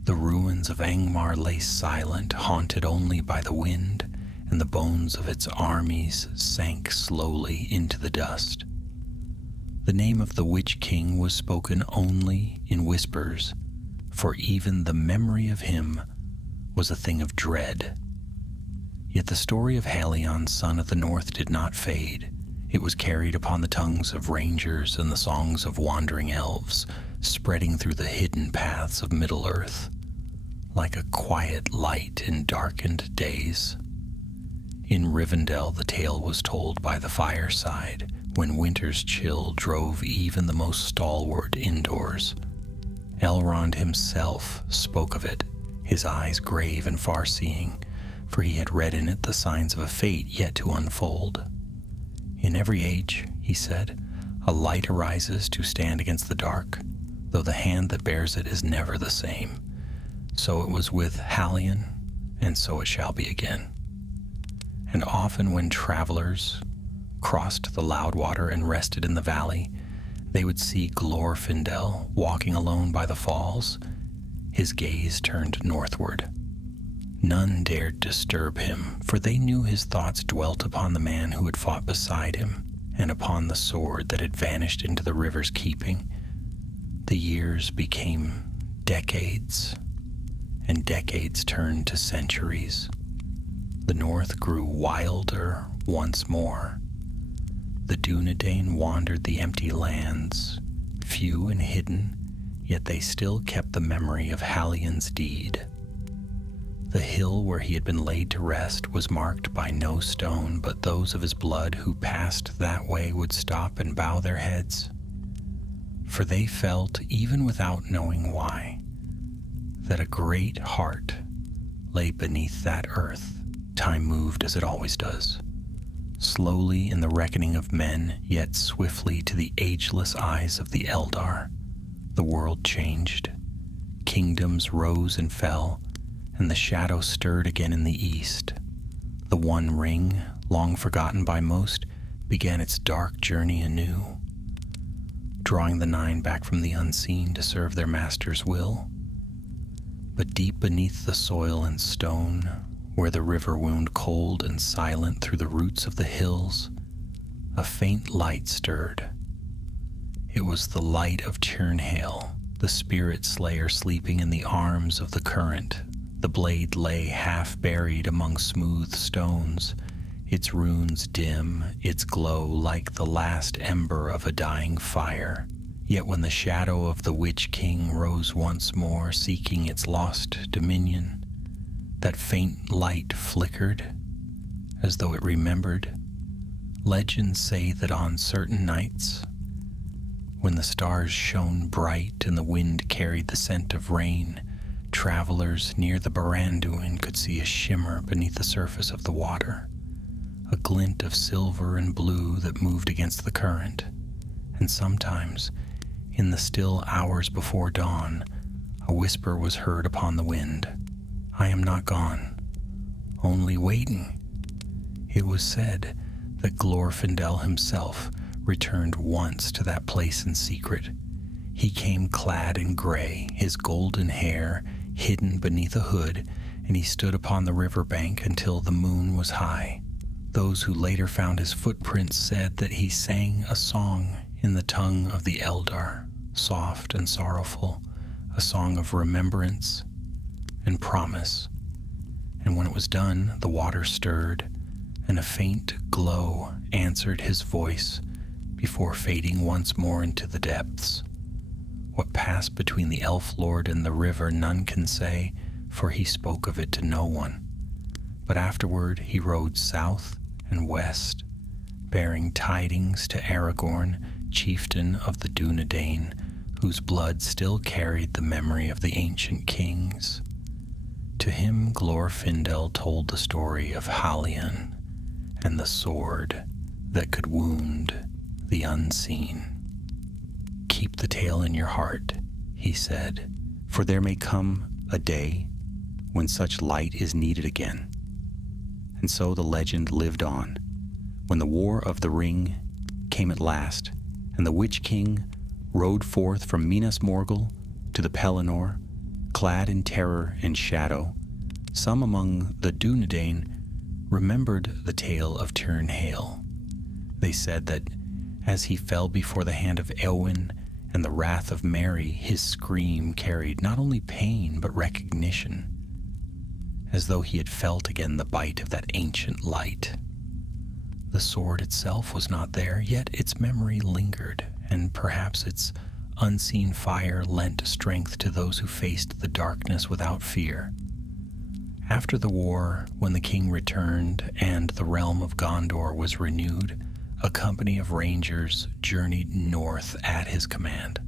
The ruins of Angmar lay silent, haunted only by the wind, and the bones of its armies sank slowly into the dust. The name of the Witch King was spoken only in whispers, for even the memory of him was a thing of dread. Yet the story of Halion, son of the North, did not fade. It was carried upon the tongues of rangers and the songs of wandering elves, spreading through the hidden paths of Middle-earth, like a quiet light in darkened days. In Rivendell the tale was told by the fireside, when winter's chill drove even the most stalwart indoors. Elrond himself spoke of it, his eyes grave and far-seeing, for he had read in it the signs of a fate yet to unfold. In every age, he said, a light arises to stand against the dark, though the hand that bears it is never the same. So it was with Halion, and so it shall be again. And often when travelers crossed the Loudwater and rested in the valley, they would see Glorfindel walking alone by the falls, his gaze turned northward. None dared disturb him, for they knew his thoughts dwelt upon the man who had fought beside him, and upon the sword that had vanished into the river's keeping. The years became decades, and decades turned to centuries. The North grew wilder once more. The Dunedain wandered the empty lands, few and hidden, yet they still kept the memory of Halion's deed. The hill where he had been laid to rest was marked by no stone, but those of his blood who passed that way would stop and bow their heads, for they felt, even without knowing why, that a great heart lay beneath that earth. Time moved as it always does, slowly in the reckoning of men, yet swiftly to the ageless eyes of the Eldar. The world changed. Kingdoms rose and fell, and the shadow stirred again in the east. The One Ring, long forgotten by most, began its dark journey anew, drawing the Nine back from the unseen to serve their master's will. But deep beneath the soil and stone, where the river wound cold and silent through the roots of the hills, a faint light stirred. It was the light of Turnhale, the spirit slayer sleeping in the arms of the current. The blade lay half buried among smooth stones, its runes dim, its glow like the last ember of a dying fire. Yet when the shadow of the Witch King rose once more, seeking its lost dominion, that faint light flickered, as though it remembered. Legends say that on certain nights, when the stars shone bright and the wind carried the scent of rain, travelers near the Baranduin could see a shimmer beneath the surface of the water, a glint of silver and blue that moved against the current, and sometimes, in the still hours before dawn, a whisper was heard upon the wind, "I am not gone, only waiting." It was said that Glorfindel himself returned once to that place in secret. He came clad in gray, his golden hair hidden beneath a hood, and he stood upon the river bank until the moon was high. Those who later found his footprints said that he sang a song in the tongue of the Eldar, soft and sorrowful, a song of remembrance and promise. And when it was done, the water stirred, and a faint glow answered his voice before fading once more into the depths. What passed between the elf lord and the river none can say, for he spoke of it to no one. But afterward he rode south and west, bearing tidings to Aragorn, chieftain of the Dunedain, whose blood still carried the memory of the ancient kings. To him Glorfindel told the story of Halion and the sword that could wound the unseen. "Keep the tale in your heart," he said, "for there may come a day when such light is needed again." And so the legend lived on. When the War of the Ring came at last, and the Witch King rode forth from Minas Morgul to the Pelennor, clad in terror and shadow, some among the Dunedain remembered the tale of Turnhale. They said that as he fell before the hand of Eowyn and the wrath of Merry, his scream carried not only pain but recognition, as though he had felt again the bite of that ancient light. The sword itself was not there, yet its memory lingered, and perhaps its unseen fire lent strength to those who faced the darkness without fear. After the war, when the king returned and the realm of Gondor was renewed, a company of rangers journeyed north at his command.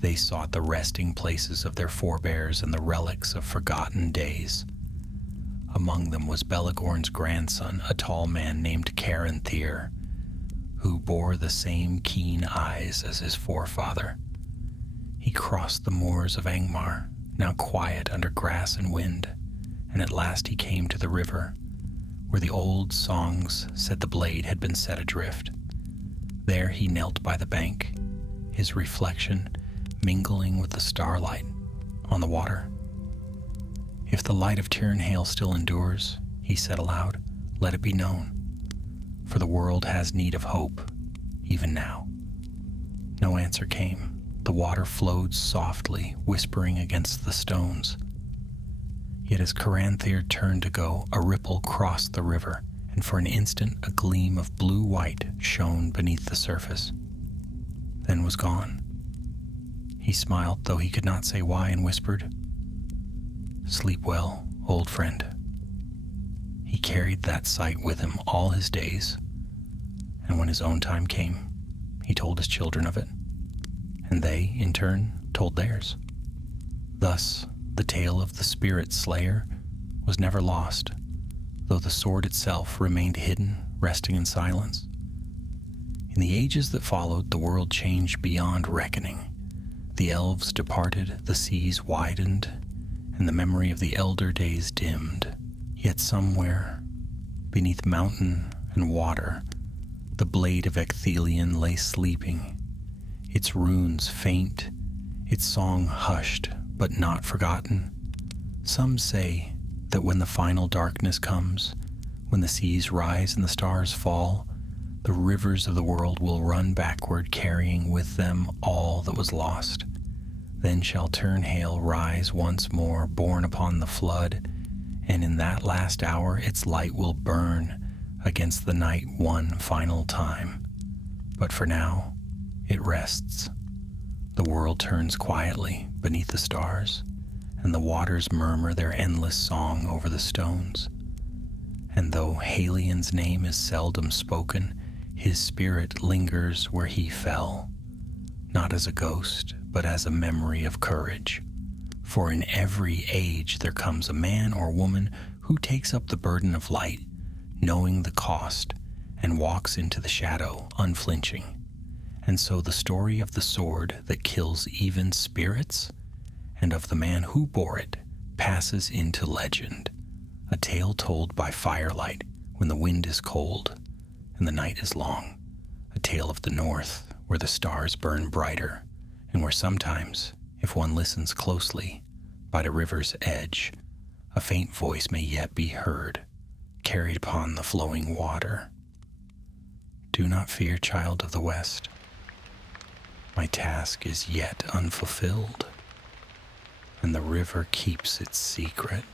They sought the resting places of their forebears and the relics of forgotten days. Among them was Belegorn's grandson, a tall man named Caranthir, who bore the same keen eyes as his forefather. He crossed the moors of Angmar, now quiet under grass and wind, and at last he came to the river, where the old songs said the blade had been set adrift. There he knelt by the bank, his reflection mingling with the starlight on the water. "If the light of Turnhale still endures," he said aloud, "let it be known, for the world has need of hope, even now." No answer came. The water flowed softly, whispering against the stones. Yet as Caranthir turned to go, a ripple crossed the river, and for an instant a gleam of blue-white shone beneath the surface, then was gone. He smiled, though he could not say why, and whispered, "Sleep well, old friend." He carried that sight with him all his days, and when his own time came, he told his children of it, and they, in turn, told theirs. Thus, the tale of the Spirit Slayer was never lost, though the sword itself remained hidden, resting in silence. In the ages that followed, the world changed beyond reckoning. The elves departed, the seas widened, and the memory of the elder days dimmed. Yet somewhere, beneath mountain and water, the blade of Ecthelion lay sleeping, its runes faint, its song hushed but not forgotten. Some say that when the final darkness comes, when the seas rise and the stars fall, the rivers of the world will run backward, carrying with them all that was lost. Then shall Turnhale rise once more, borne upon the flood, and in that last hour its light will burn against the night one final time. But for now, it rests. The world turns quietly beneath the stars, and the waters murmur their endless song over the stones. And though Halion's name is seldom spoken, his spirit lingers where he fell, not as a ghost, but as a memory of courage, For in every age there comes a man or woman who takes up the burden of light, knowing the cost, and walks into the shadow unflinching. And so the story of the sword that kills even spirits, and of the man who bore it, passes into legend, a tale told by firelight when the wind is cold and the night is long, a tale of the north where the stars burn brighter, and where sometimes, if one listens closely, by the river's edge, a faint voice may yet be heard, carried upon the flowing water. Do not fear, child of the West. My task is yet unfulfilled, and the river keeps its secret.